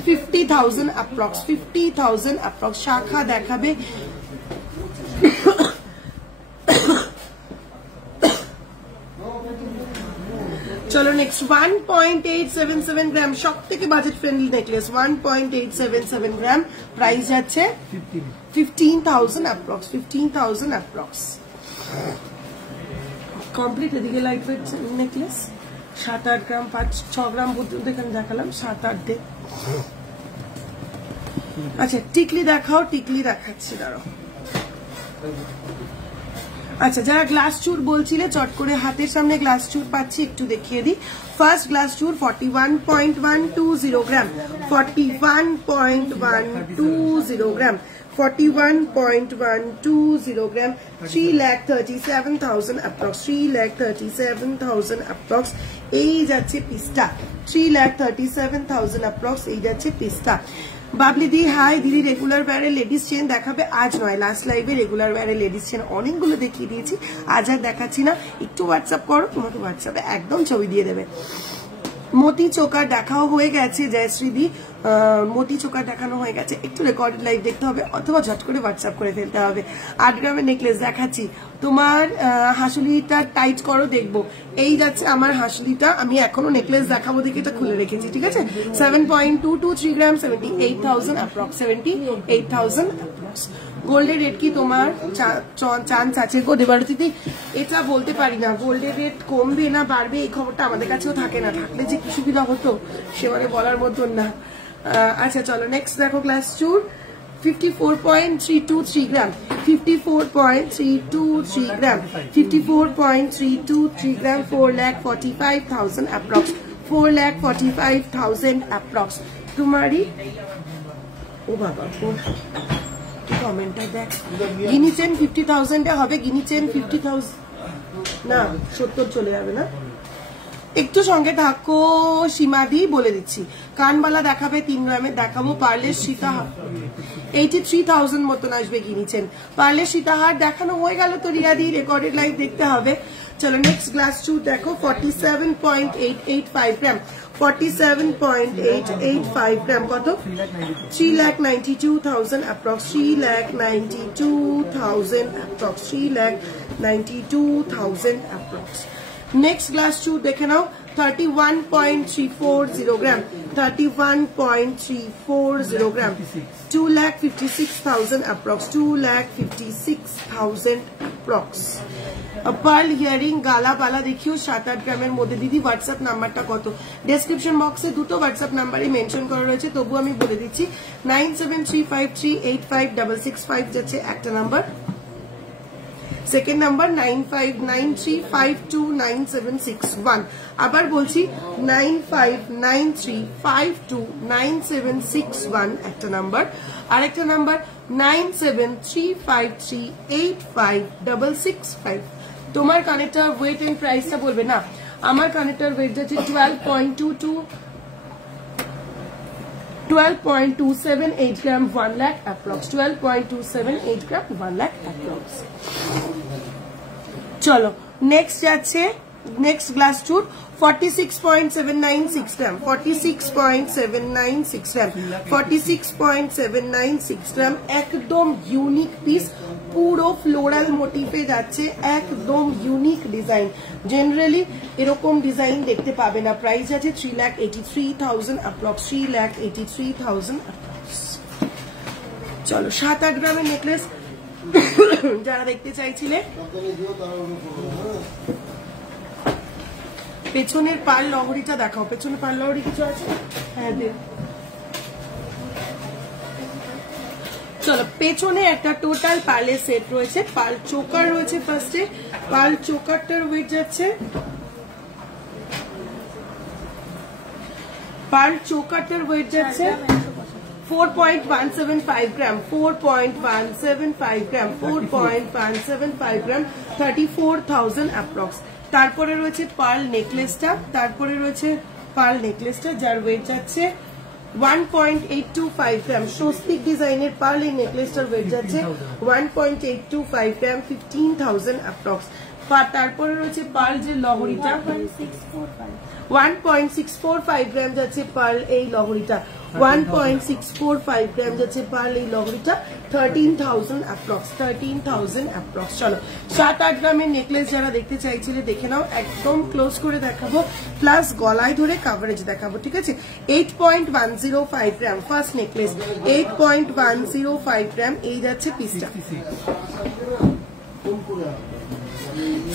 50,000 approx 50,000 approx শাখা দেখাবে চলো নেক্সট 1.877 গ্রাম সব থেকে বাজেট ফ্রেন্ডলি নেকলেস 1.877 গ্রাম প্রাইস যাচ্ছে 15,000 approx 15,000 approx কমপ্লিট এদিকে লাইট ওয়েট নেকলেস 7-8 গ্রাম 5-6 গ্রাম পর্যন্ত এখানে দেখালাম 7-8 দে আচ্ছা টিকলি দেখাও টিকলি দেখাচ্ছি দাঁড়াও আচ্ছা যারা গ্লাস চুর বলছিলে চট করে হাতের সামনে গ্লাস চুর পাচ্ছি একটু দেখিয়ে দিই ফার্স্ট গ্লাস চুর 41.120 গ্রাম 41.120 গ্রাম 41.120 গ্রাম 3,37,000 approx 3,37,000 approx এই যাচ্ছে পিসটা 3,37,000 approx এই যাচ্ছে পিসটা বাবলি দি হাই দিদি রেগুলার ওয়্যারে লেডিস চেন দেখাবে আজ নয় লাস্ট লাইভে রেগুলার ওয়্যারে লেডিস চেন অনেকগুলো দেখিয়ে দিয়েছি আজ আর দেখাচ্ছি না একটু হোয়াটসঅ্যাপ করো তোমাকে হোয়াটসঅ্যাপে একদম ছবি দিয়ে দেবে মতি চোকার দেখাও হয়ে গেছে জয়শ্রীদি মতি চোকার দেখানো হয়ে গেছে একটু রেকর্ডেড লাইভ দেখতে হবে অথবা ঝট করে হোয়াটসঅ্যাপ করে ফেলতে হবে 8 গ্রামের নেকলেস দেখাচ্ছি তোমার হাসুলিটা টাইট করো দেখবো এই যাচ্ছে আমার হাসুলিটা আমি এখনো নেকলেস দেখাবো দেখে এটা খুলে রেখেছি ঠিক আছে 7.223 গ্রাম 78,000 approx 78,000 approx গোল্ডের রেট কি তোমার চান্স আছে গো দেবারতিদি এটা বলতে পারি না গোল্ডের রেট কমবে না বাড়বে এই খবরটা আমাদের কাছেও থাকে না থাকলে যে কি সুবিধা হতো সেবারে বলার মতন না আচ্ছা চলো নেক্সট দেখো গ্লাস চুর 54.323 গ্রাম 54.323 গ্রাম 54.323 গ্রাম 4,45,000 approx 4,45,000 approx তোমারই ও বাবা কমেন্টটা দেখ গিনি চেন 50,000 এ হবে গিনি চেন 50,000 না 70 চলে যাবে না একটু সঙ্গে থাকো সীমাদি বলে দিচ্ছি কানবালা দেখাবে 3 গ্রামের দেখাবো পার্লের সীতাহার 83,000 মতন আসবে গিনিছেন পার্লের সীতাহার দেখানো হয়ে গেল তো রিয়াদি রেকর্ডেড লাইভ দেখতে হবে চলো নেক্সট গ্লাস চুর দেখো 47.885 গ্রাম 47.885 গ্রাম কত 3,92,000 approx 3,92,000 approx 3,92,000 approx next glass চুর দেখে নাও 31.340 গ্রাম, 31.340 গ্রাম, 2,56,000 approx, 2,56,000 approx। পার্ল ইয়ারিং গালা পালা দেখিও 7-8 গ্রামের মধ্যে। দিদি হোয়াটসঅ্যাপ নাম্বারটা কত? ডেসক্রিপশন বক্সে দুটো হোয়াটসঅ্যাপ নাম্বারই মেনশন করা রয়েছে, তবু আমি বলে দিচ্ছি। 9735385665 যাচ্ছে একটা নাম্বার, সেকেন্ড নাম্বার 9593529761। আবার বলছি 9593529761 একটা নাম্বার, আরেকটা নাম্বার 9735385665। তোমার কানেক্টার ওয়েট এন্ড প্রাইসটা বলবে না। আমার কানেক্টার ওয়েট যাচ্ছে 12.278 গ্রাম, 1 lakh approx, 12.278 গ্রাম, 1 lakh approx। চলো নেক্সট যাচ্ছে, নেক্সট গ্লাস চুট 46.796 গ্রাম, 46.796 গ্রাম, 46.796 গ্রাম, একদম ইউনিক পিস, পুরো ফ্লোরাল মোটিভে যাচ্ছে, একদম ইউনিক ডিজাইন। জেনারেলি এরকম ডিজাইন দেখতে পাবে না। প্রাইস আছে 3,83,000 approx, 3,83,000 approx। চলো 7-8 গ্রামের নেকলেস যারা দেখতে চাইছিলে, পেছনের পাল লহরিটা দেখাও। পেছনের পাল লহরি কিছু আছে? হ্যাঁ দে। চলো পেছনে একটা টোটাল পার্লের সেট রয়েছে, পাল চোকার রয়েছে। ফার্স্টে পাল চোকারটার ওয়েট যাচ্ছে, পাল চোকারটার ওয়েট যাচ্ছে 4.175 গ্রাম, 4.175 গ্রাম, 4.175 গ্রাম, 34,000 approx। তারপরে রয়েছে পার্ল নেকলেসটা, তারপরে রয়েছে পার্ল নেকলেসটা যার ওয়েট যাচ্ছে 1.825 গ্রাম। স্বস্তিক ডিজাইনের পার্ল এই নেকলেসটার ওয়েট যাচ্ছে 1.825 গ্রাম, 15,000 approx। তারপরে রয়েছে পার্ল যে লহরিটা 1.645 গ্রাম যাচ্ছে পার্ল এই লহরিটা, 1.645 গ্রাম যাচ্ছে পার্ল এই লহরিটা, 13,000 approx, 13,000 approx। চলো 7-8 গ্রামের নেকলেস যারা দেখতে চাইছিলে দেখে নাও, একদম ক্লোজ করে দেখাবো, প্লাস গলায় ধরে কাভারেজ দেখাবো, ঠিক আছে। 8.105 গ্রাম ফার্স্ট নেকলেস, 8.105 গ্রাম, এই যাচ্ছে পিসটা,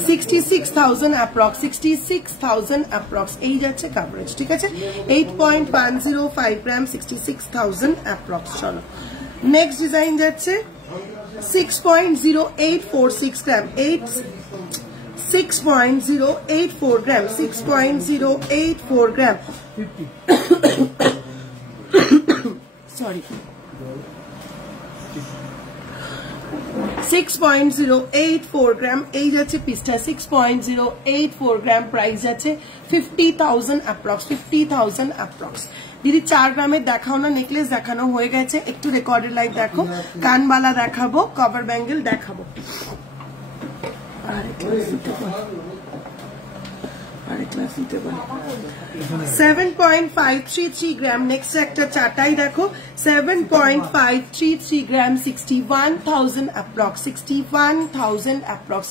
66,000 approx, 66,000 approx, এই যাচ্ছে কাভারেজ, ঠিক আছে। 8.105 গ্রাম, 66,000 approx। চলো নেক্সট ডিজাইন যাচ্ছে 6.0846 গ্রাম, 6.084 গ্রাম, 6.084 গ্রাম, সরি 6.084 গ্রাম, এই যাচ্ছে পিসটা, 6.084 গ্রাম, প্রাইস যাচ্ছে 50,000 approx, 50,000 approx। দিদি 4 গ্রামের দেখাও না নেকলেস, দেখানো হয়ে গেছে, একটু রেকর্ডেড লাইভ দেখো, কানবালা দেখাবো, কভার ব্যাঙ্গেল দেখাবো। 7.533 গ্রাম, নেক্সট একটা চাটাই দেখো, 7.533 গ্রাম, 61,000 approx, 61,000 approx,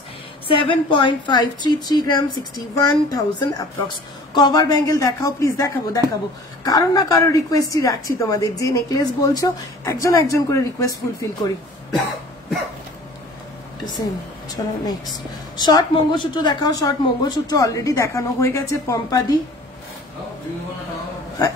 7.533 গ্রাম, 61,000 approx। কভার ব্যাঙ্গেল দেখাও প্লিজ, দেখাবো দেখাবো, কারণ না কারো রিকোয়েস্টই রাখছি তোমাদের, যে নেকলেস বলছো একজন একজন করে রিকোয়েস্ট ফুলফিল করি। চলো নেক্সট শর্ট মঙ্গলসূত্র দেখাও, শর্ট মঙ্গলসূত্র অলরেডি দেখানো হয়ে গেছে, পম্পাদি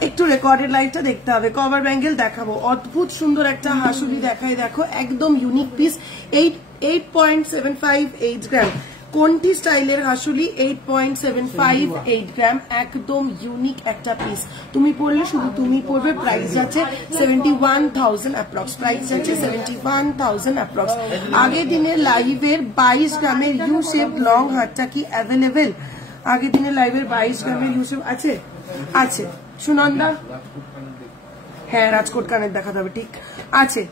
একটু রেকর্ডেড লাইভটা দেখতে হবে। কভার ব্যাঙ্গেল দেখাবো, অদ্ভুত সুন্দর একটা হাসুলি দেখায়, দেখো একদম ইউনিক পিস, 8.758 গ্রাম, কোনটি স্টাইলের হাসুলি, 8.758 গ্রাম, একদম ইউনিক একটা পিস। তুমি পড়লে শুধু তুমি পড়বে, প্রাইস যাচ্ছে 71,000 approx, প্রাইস যাচ্ছে 71,000 approx। আগের দিনের লাইভের 22 গ্রামের ইউ শেপ লং হাতটা কি অ্যাভেলেবেল? আগের দিনের লাইভের 22 গ্রামের ইউ শেপ আছে, আছে সুনন্দা, হ্যাঁ রাজকোট কানের দেখাতে হবে, ঠিক আছে।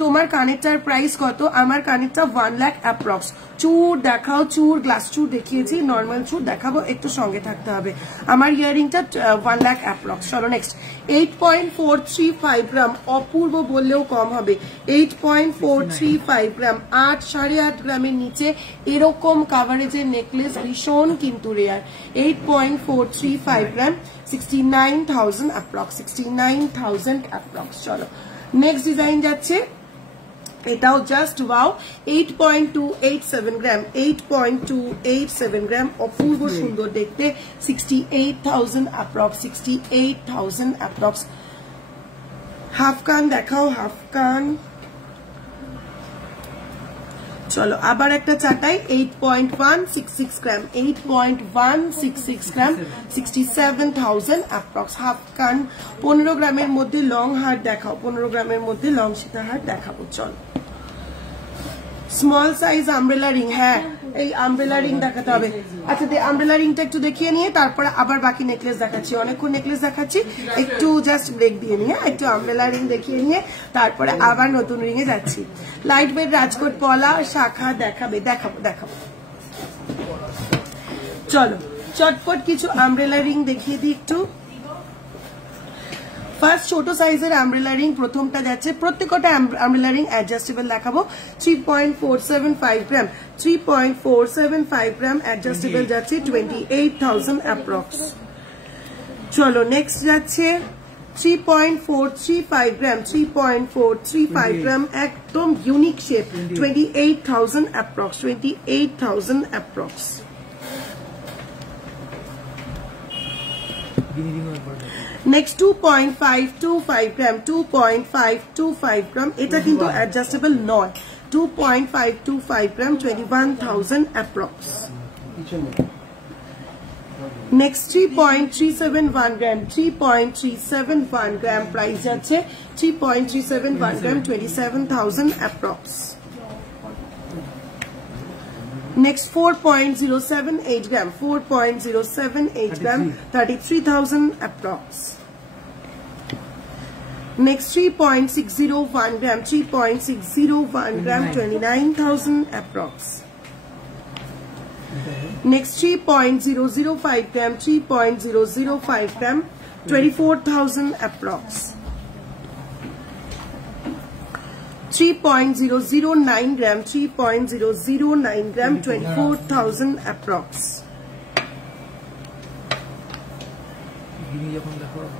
তোমার কানেরটার প্রাইস কত? আমার কানেরটা 1 লাখ অ্যাপ্রক্স। চুর দেখাও, চুর গ্লাস চুর দেখিয়েছি, নর্মাল চুর দেখাবো, একটু সঙ্গে থাকতে হবে। আমার ইয়ারিংটা 1 লাখ অ্যাপ্রক্স। চলো নেক্সট 8.435 গ্রাম, অপূর্ব বললেও কম হবে। 8.435 গ্রাম, 8.5 গ্রামের নিচে এরকম কাভারেজের নেকলেস ভীষণ কিন্তু রেয়ার। 8.435 গ্রাম, 69,000 অ্যাপ্রক্স, 69,000 অ্যাপ্রক্স। চলো নেক্সট ডিজাইন যাচ্ছে, এটাও জাস্ট ওয়াও। 8.287 গ্রাম, 8.287 গ্রাম, অপূর্ব সুন্দর দেখতে, 68,000 অ্যাপ্রক্স, 68,000 অ্যাপ্রক্স। হাফ কান দেখাও, হাফ কান। চলো আবার একটা চাটাই, 8.166 গ্রাম, 8.166 গ্রাম, 67,000 অ্যাপ্রক্স। হাফ কান। 15 গ্রামের মধ্যে লং হার দেখাও, 15 গ্রামের মধ্যে লং সীতার হার দেখাবো। চলো স্মল সাইজ আমব্রেলা রিং, হ্যাঁ এই আমব্রেলা রিং দেখাতে হবে। আচ্ছা আমব্রেলা রিংটা একটু দেখিয়ে নিয়ে তারপরে আবার বাকি নেকলেস দেখাচ্ছি, অনেকক্ষণ নেকলেস দেখাচ্ছি, একটু জাস্ট ব্রেক দিয়ে নিয়ে একটু আমব্রেলা রিং দেখিয়ে নিয়ে তারপরে আবার নতুন রিং এ যাচ্ছি। লাইট ওয়েট রাজকোট পলা শাখা দেখাবে, দেখাবো। চলো চটপট কিছু আমব্রেলা রিং দেখিয়ে দিই একটু। ফার্স্ট ছোট সাইজের আমব্রেলা রিং প্রথমটা যাচ্ছে, প্রত্যেকটা আমব্রেলা রিং অ্যাডজাস্টেবল দেখাবো। 3.475 গ্রাম, 3.475 গ্রাম অ্যাডজাস্টেবল যাচ্ছে, 28,000 অ্যাপ্রক্স। চলো নেক্সট যাচ্ছে 3.435 গ্রাম, 3.435 গ্রাম, একদম unique shape, 28,000 approx, 28,000 approx. Next 2.525 গ্রাম, 2.525 গ্রাম, এটা কিন্তু অ্যাডজাস্টেবল নয়। 2.525 গ্রাম, 21,000 অ্যাপ্রক্স। নেক্সট 3.371 গ্রাম, 3.371 গ্রাম, প্রাইস যাচ্ছে 3.371 গ্রাম, 27,000 approx. Next 4.078 gram, 4.078 gram, 33,000 approx. Next 3.601 gram, 3.601 gram, 29,000 approx. Next 3.005 gram, 3.005 gram, 24,000 approx. 3.009 gram, 3.009 gram, 24,000 approx.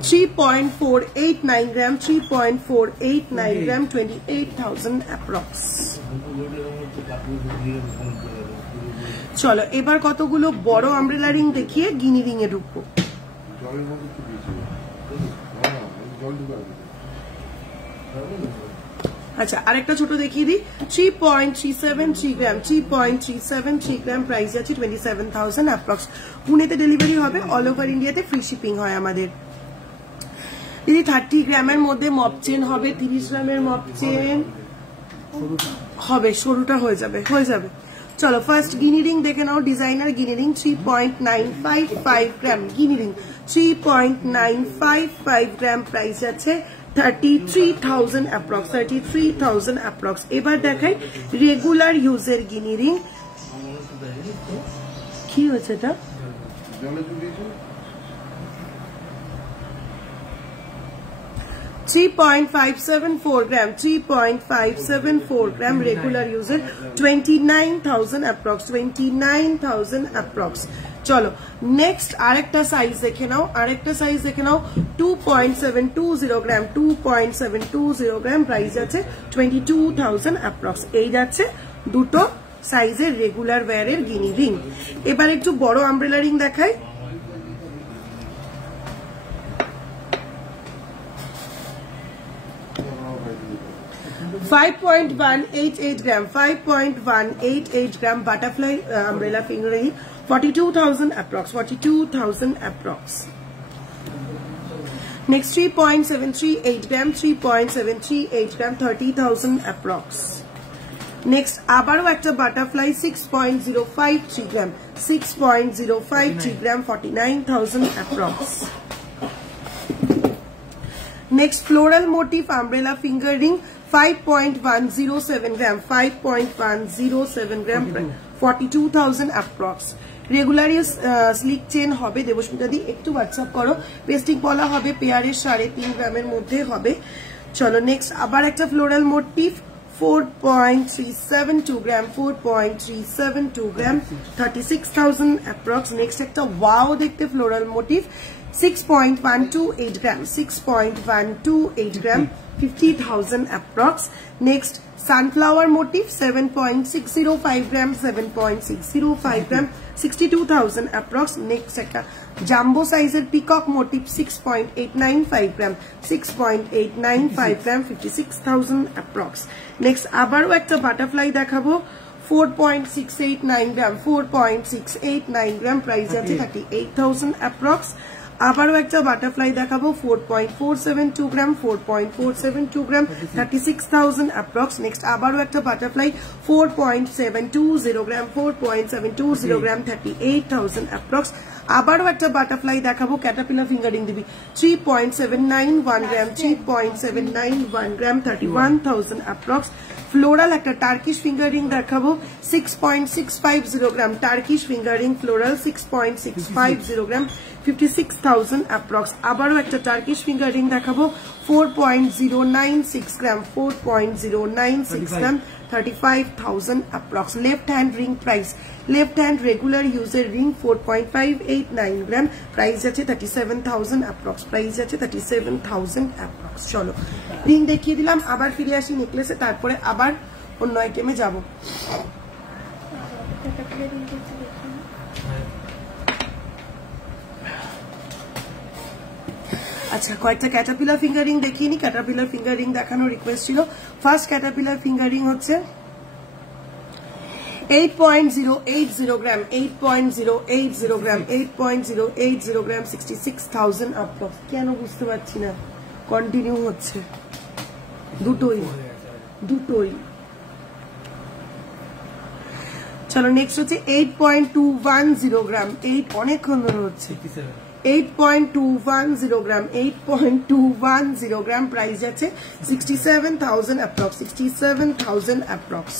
3.489 gram, 3.489 gram, 28,000 approx. চলো এবার কতগুলো বড় আমব্রেলা রিং দেখিয়ে গিনি রিং এ ঢুকবো। আচ্ছা আরেকটা ছোট দেখিয়ে দিই, 3.373 গ্রাম, 3.373 গ্রাম, প্রাইস আছে 27,000 অ্যাপ্রক্স। পুনেতে ডেলিভারি হবে, অল ওভার ইন্ডিয়াতে ফ্রি শিপিং হয় আমাদের। দিদি 30 গ্রামের মধ্যে মপ চেন হবে, 30 গ্রামের মপ চেন হবে, সরুটা হয়ে যাবে। চলো ফার্স্ট গিনি রিং দেখে নাও, ডিজাইনার গিনি রিং, 3.955 গ্রাম গিনি রিং, 3.955 গ্রাম, প্রাইস আছে 33,000 অ্যাপ্রক্স, 33,000 অ্যাপ্রক্স। এবার দেখাই রেগুলার ইউজের গিনি রিং। কি হয়েছে এটা? 3.574 গ্রাম, 3.574 গ্রাম রেগুলার ইউজের, 29,000 অ্যাপ্রক্স, 29,000 অ্যাপ্রক্স। চলো নেক্সট আরেকটা সাইজ দেখে নাও, 2.720 গ্রাম, 2.720 গ্রাম, প্রাইস আছে 22,000 অ্যাপ্রক্স। এই যাচ্ছে দুটো সাইজের রেগুলার ওয়্যারের গিনি রিং। এবার একটু বড় আমব্রেলা রিং দেখাই। 5.188 gram, 5.188 gram, butterfly umbrella finger ring, 42,000 approx, 42,000 approx. Next 3.738 gram, 3.738 gram, 30,000 approx. Next আবারও একটা butterfly 6.053 gram, 6.053 gram, 49,000 approx. Next floral motif umbrella finger ring 5.107 গ্রাম, 5.107 গ্রাম, 42,000 অ্যাপ্রক্স। রেগুলার স্লিক চেন হবে দেবস্মিতা দি, একটু WhatsApp করো। Pasting পলা হবে পেয়ারের 3.5 গ্রামের মধ্যে হবে। চলো নেক্সট আবার একটা ফ্লোরাল মোটিভ, 4.372 গ্রাম, 4.372 গ্রাম, 36,000 অ্যাপ্রক্স। নেক্সট একটা ওয়াও দেখতে ফ্লোরাল মোটিভ, 6.128 গ্রাম, 6.128 গ্রাম, 50,000 অ্যাপ্রক্স। নেক্সট সানফ্লাওয়ার মোটিভ, 7.605 গ্রাম, 7.605 গ্রাম, 62,000 অ্যাপ্রক্স। নেক্সট একটা জাম্বো সাইজের পিকক মোটিভ, 6.895 গ্রাম, 6.895 গ্রাম, 56,000 অ্যাপ্রক্স। নেক্সট আবারও একটা বাটারফ্লাই দেখাবো, 4.689 গ্রাম, 4.689 গ্রাম, প্রাইস আছে 38,000 অ্যাপ্রক্স। আবারও একটা বাটারফ্লাই দেখাবো, 4.472 গ্রাম, 4.472 গ্রাম, 36,000 অ্যাপ্রক্স। নেক্সট আবারও একটা বাটারফ্লাই, 4.720 গ্রাম, 4.720 গ্রাম, 38,000 অ্যাপ্রক্স। আবারও একটা বাটারফ্লাই দেখাবো, ক্যাটারপিলার ফিঙ্গারিং দিবি, 3.791 গ্রাম, 3.791 গ্রাম, 31,000 অ্যাপ্রক্স। ফ্লোরাল একটা টার্কিশ ফিঙ্গারিং দেখাবো, 6.650 গ্রাম, টার্কিশ ফিঙ্গারিং ফ্লোরাল, 6.650 গ্রাম, 56,000 অ্যাপ্রক্স। আবারও একটা টার্কিশ ফিঙ্গারিং দেখাবো, 4.096 গ্রাম, 4.096 গ্রাম, 35,000 approx. Left hand ring price, left hand regular ইউজের রিং 4.589 গ্রাম, প্রাইস আছে 37,000 অ্যাপ্রক্স, প্রাইস আছে 37,000 অ্যাপ্রক্স। চলো রিং দেখিয়ে দিলাম, আবার ফিরে আসি নেকলেসে, তারপরে আবার অন্য আইটেমে যাবো। আচ্ছা কয়েকটা ক্যাটারপিলার ফিঙ্গারিং দেখিয়ে নি, ক্যাটারপিলার ফিঙ্গারিং দেখানোর রিকোয়েস্ট ছিল। ফার্স্ট ক্যাটারপিলার ফিঙ্গারিং হচ্ছে 8.080 গ্রাম, 8.080 গ্রাম, 8.080 গ্রাম, 66,000 অ্যাপ্রক্স। কেন বুঝতে পারছি না, কন্টিনিউ হচ্ছে দুটোই। চলো নেক্সট হচ্ছে 8.210 গ্রাম, 8 অনেকক্ষণ ধরে হচ্ছে, 8.210 গ্রাম, 8.210 গ্রাম, প্রাইস আছে 67,000 অ্যাপ্রক্স, 67,000 অ্যাপ্রক্স।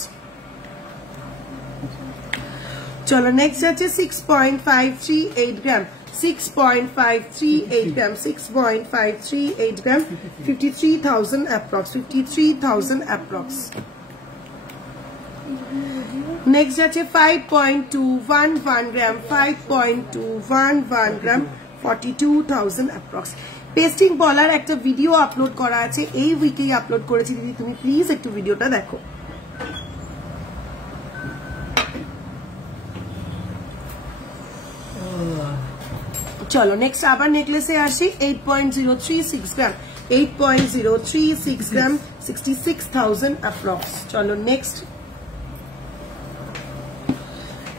চলো নেক্সট আছে 6.538 গ্রাম, 6.538 গ্রাম, 6.538 গ্রাম, 53,000 অ্যাপ্রক্স, 53,000 অ্যাপ্রক্স। নেক্সট আছে 5.211 গ্রাম, 5.211 গ্রাম, 42,000 অ্যাপ্রক্স। পেস্টিং বলার একটা ভিডিও আপলোড করা আছে, এই উইকেই আপলোড করেছি দিদি, তুমি প্লিজ একটু ভিডিওটা দেখো। চলো নেক্সট আবার নেকলেসে আসি, 8.036 গ্রাম, 8.036 গ্রাম, 66,000 অ্যাপ্রক্স। চলো নেক্সট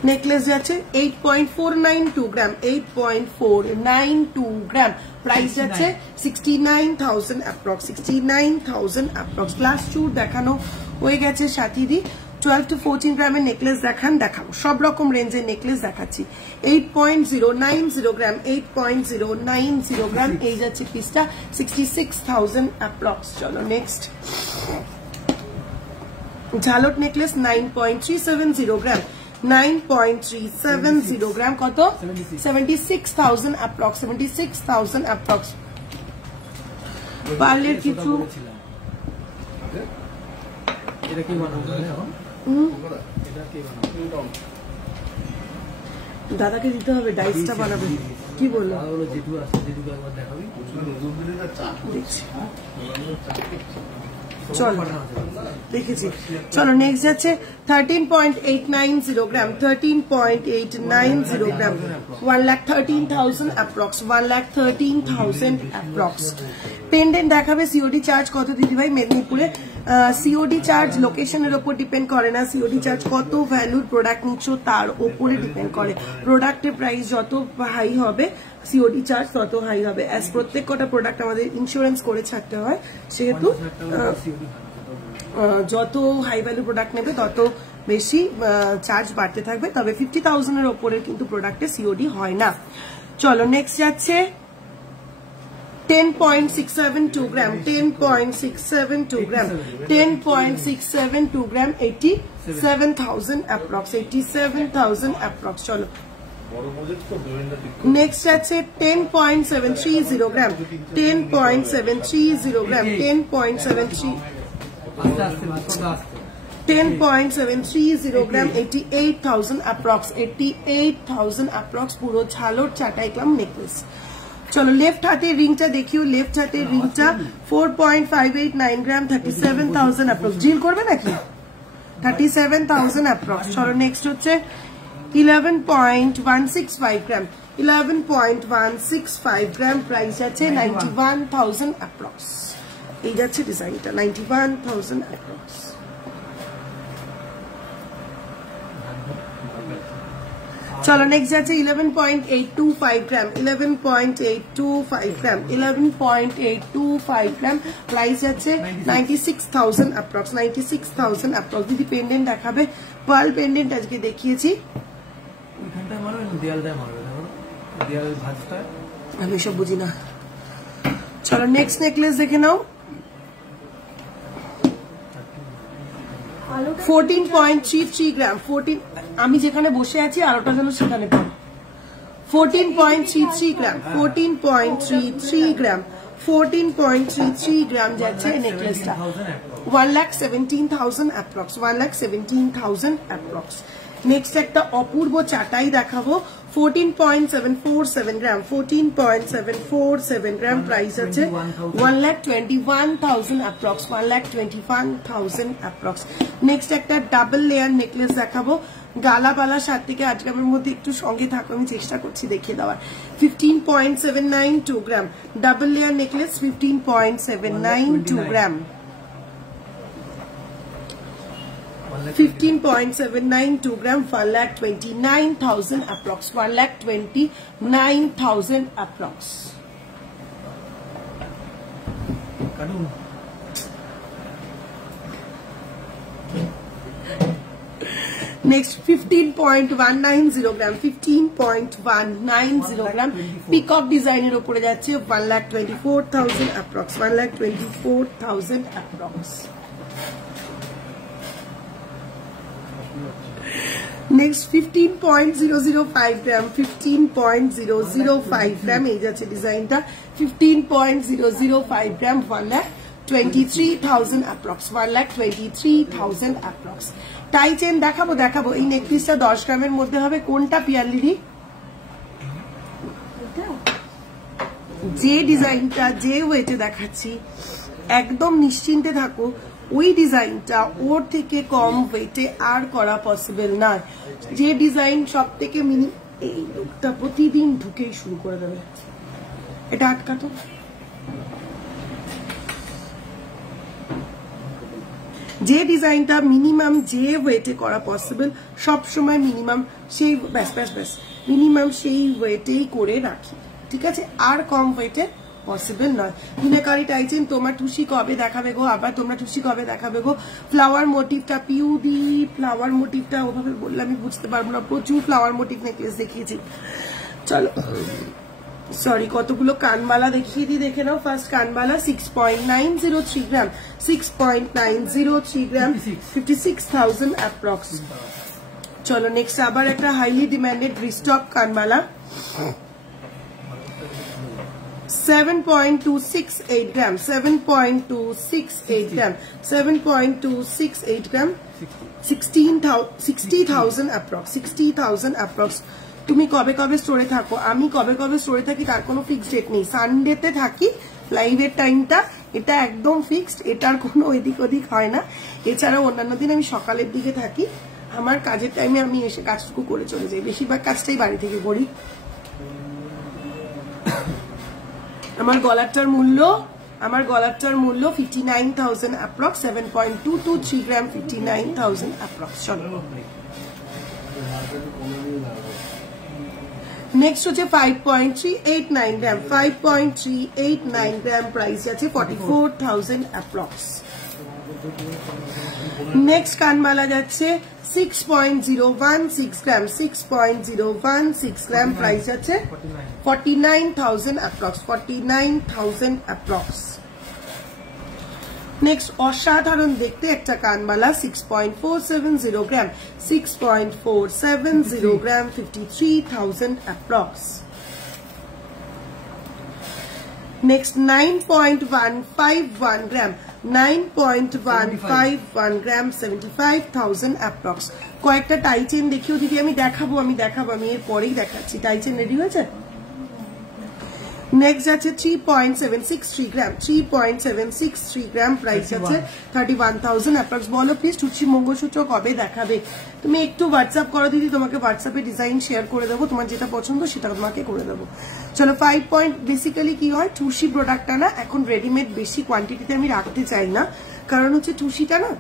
নেকলেস যাচ্ছে 8.492 গ্রাম, 8.492 গ্রাম, প্রাইস যাচ্ছে 69,000 অ্যাপ্রক্স, 69,000 অ্যাপ্রক্স। গ্লাস চুর দেখানো হয়ে গেছে সাথীদি, 12 to 14 গ্রামের নেকলেস দেখাবো, সব রকম রেঞ্জের নেকলেস দেখাচ্ছি। 8.090 গ্রাম, 8.090 গ্রাম, এই যাচ্ছে পিসটা, 66,000 অ্যাপ্রক্স। চলো নেক্সট ঝালট নেকলেস 9.370 গ্রাম, 9.370 গ্রাম, কত 76,000 অ্যাপ্রক্স, 76,000 অ্যাপ্রক্স। পার্লের কিছু দাদাকে দিতে হবে, ডাইসটা বানাবে, কি বললো চলো দেখেছি। চলো নেক্সট যাচ্ছে 13.890 গ্রাম, 13.890 গ্রাম, 1,13,000 অ্যাপ্রক্স, 1,13,000 অ্যাপ্রক্স। পেন্ডেন্ট দেখাবে, সিওডি চার্জ কত দিদিভাই মেদিনীপুরে? সিওডি চার্জ লোকেশনের ওপর ডিপেন্ড করে না, সিওডি চার্জ কত ভ্যালুর প্রোডাক্ট নিচ্ছ তার ওপরে ডিপেন্ড করে। প্রোডাক্টের প্রাইস যত হাই হবে সিওডি চার্জ তত হাই হবে। অ্যাজ প্রত্যেক কটা প্রোডাক্ট আমাদের ইন্স্যুরেন্স করে ছাড়তে হয়, সেহেতু যত হাই ভ্যালু প্রোডাক্ট নেবে তত বেশি চার্জ বাড়তে থাকবে। তবে 50,000 এর ওপরে কিন্তু প্রোডাক্টে সিওডি হয় না। চলো নেক্সট যাচ্ছে 10.672 gram, 10.672 gram, 10.672 gram, 87,000 approx, 87,000 approx. Chalo. Next আছে 10.730 gram, 10.730 gram, 10.730 gram, 88,000 approx, 88,000 approx পুরো ঝালর চাটাইকলাম নেকলেস। চলো লেফট হাতে রিংটা দেখিও, লেফট হাতে রিংটা 4.589 গ্রাম, 37,000 অ্যাপ্রক্স। জিল করবে নাকি? 37,000 অ্যাপ্রক্স। চলো নেক্সট হচ্ছে 11.165 গ্রাম, 11.165 গ্রাম, প্রাইস আছে 91,000 অ্যাপ্রক্স। এই যাচ্ছে ডিজাইনটা 91,000 অ্যাপ্রক্স। চলো নেক্সট যাচ্ছে 11.825 গ্রাম, 11.825 গ্রাম, 11.825 গ্রাম, প্রাইস আছে 96,000 অ্যাপ্রক্স, 96,000 অ্যাপ্রক্স। দিদি পেন্ডেন্ট দেখাবে, পার্ল পেন্ডেন্ট আজকে দেখিয়েছি, আমি এসব বুঝি না। চলো নেক্সট নেকলেস দেখে নাও, 14.33 গ্রাম, 14 আমি যেখানে বসে আছি আর ওটা যেন সেখানে পড়ে। 14.33 গ্রাম, 14.33 গ্রাম, 14.33 গ্রাম যাচ্ছে নেকলেসটা, 1,17,000 অ্যাপ্রক্স, 1,17,000 অ্যাপ্রক্স। নেক্সট একটা অপূর্ব চাটাই দেখাবো, 14.747 গ্রাম, 14.747 গ্রাম, প্রাইস আছে 1,21,000 অ্যাপ্রক্স, 1,21,000 অ্যাপ্রক্স। নেক্সট একটা ডাবল লেয়ার নেকলেস দেখাবো, গালাবালা সাত থেকে 8 গ্রামের মধ্যে, একটু সঙ্গে থাকো, আমি চেষ্টা করছি দেখিয়ে দেওয়ার। 15.792 গ্রাম, ডাবল লেয়ার নেকলেস, 15.792 গ্রাম, 15.792 gram, 1,29,000 approx, 1,29,000 approx. Next 15.190 gram, 15.190 gram, peacock design এর উপরে যাচ্ছে, 1,24,000 approx, 1,24,000 approx. Next 15.005 gram, 15.005 gram, এই যাচ্ছে ডিজাইনটা, 15.005 gram, 1,23,000 approx, 1,23,000 approx. টাই চেন দেখাবো, এই নেকলেসটা 10 গ্রামের মধ্যে হবে। কোনটা পিয়ালিরি? যে ডিজাইনটা যে ওয়েটে দেখাচ্ছি একদম নিশ্চিন্তে থাকো, ওই ডিজাইনটা ওর থেকে কম ওয়েটে আর করা পসিবল না। যে ডিজাইন সব থেকে মিনি, এই লোকটা প্রতিদিন ঢুকেই শুরু করে দেবে, এটা আটকাতো। যে ডিজাইনটা মিনিমাম যে ওয়েটে করা পসিবল, সবসময় মিনিমাম সেই ব্যাস মিনিমাম সেই ওয়েটেই করে রাখি, ঠিক আছে? আর কম ওয়েটে পসিবল নয়। মিনাকারি টাইচেন, তোমার টুসি কবে দেখাবে গো? আবার তোমরা টুসি কবে দেখাবে গো? ফ্লাওয়ার মোটিভটা, পিউডি ফ্লাওয়ার মোটিভটা ওভাবে বললে আমি বুঝতে পারবো না, প্রচুর ফ্লাওয়ার মোটিভ নেকলেস দেখিয়েছি। চলো সরি, কতগুলো কানবালা দেখিয়ে দিই, দেখে নাও। ফার্স্ট কানবালা 6.903 গ্রাম, 6.903 গ্রাম, 56,000 অ্যাপ্রক্স। চলো নেক্সট আবার একটা হাইলি ডিমান্ডেড রিস্টক কানবালা, 7.268 গ্রাম, 7.268 গ্রাম, 7.268 গ্রাম, 60,000 অ্যাপ্রক্স, 60,000 অ্যাপ্রক্স। তুমি কবে কবে স্টোরে থাকো? আমি কবে কবে স্টোরে থাকি তার কোনো ফিক্সড ডেট নেই। সানডেতে থাকি, লাইভের টাইমটা এটা একদম ফিক্সড, এটার কোনো এদিক ওদিক হয় না। এছাড়াও অন্যান্য দিন আমি সকালের দিকে থাকি, আমার কাজের টাইমে আমি এসে কাজটুকু করে চলে যাই, বেশিরভাগ কাজটাই বাড়ি থেকে করি। আমার গলারটার মূল্য 59,000 অ্যাপ্রক্স, 7.223 গ্রাম, 59,000 অ্যাপ্রক্স। চলো নেক্সট হচ্ছে 5.389 গ্রাম, 5.389 গ্রাম, প্রাইস আছে 44,000 অ্যাপ্রক্স, নেক্সট কানবালা যাচ্ছে 6.016 গ্রাম, 6.016 গ্রাম, প্রাইস আছে 49,000 অ্যাপ্রক্স, 49,000 অ্যাপ্রক্স। নেক্সট অসাধারণ দেখতে একটা কানবালা 6.470 গ্রাম, 6.470 গ্রাম, 53,000 অ্যাপ্রক্স। নেক্সট 9.151 গ্রাম, 9.151 গ্রাম, 75,000 অ্যাপ্রক্স। কয়েকটা টাই চেন দেখিও দিদি, আমি দেখাবো আমি এর পরেই দেখাচ্ছি। টাই চেন রেডি হয়েছে? নেক্সট আছে 3.763 গ্রাম, 3.763 গ্রাম, প্রাইস আছে 31,000 অ্যাপ্রক্স। বলো প্লিজ টুচি মঙ্গলসূত্র কবে দেখাবে? তুমি একটু হোয়াটসঅ্যাপ করো দিদি, তোমাকে হোয়াটসঅ্যাপে ডিজাইন শেয়ার করে দেবো, তোমার যেটা পছন্দ সেটা তোমাকে করে দেবো। চলো 5 পয়েন্ট। বেসিক্যালি কি হয়, টুসি প্রোডাক্টটা না এখন রেডিমেড বেশি কোয়ান্টিটিতে আমি রাখতে চাই না, কারণ হচ্ছে টুসিটা না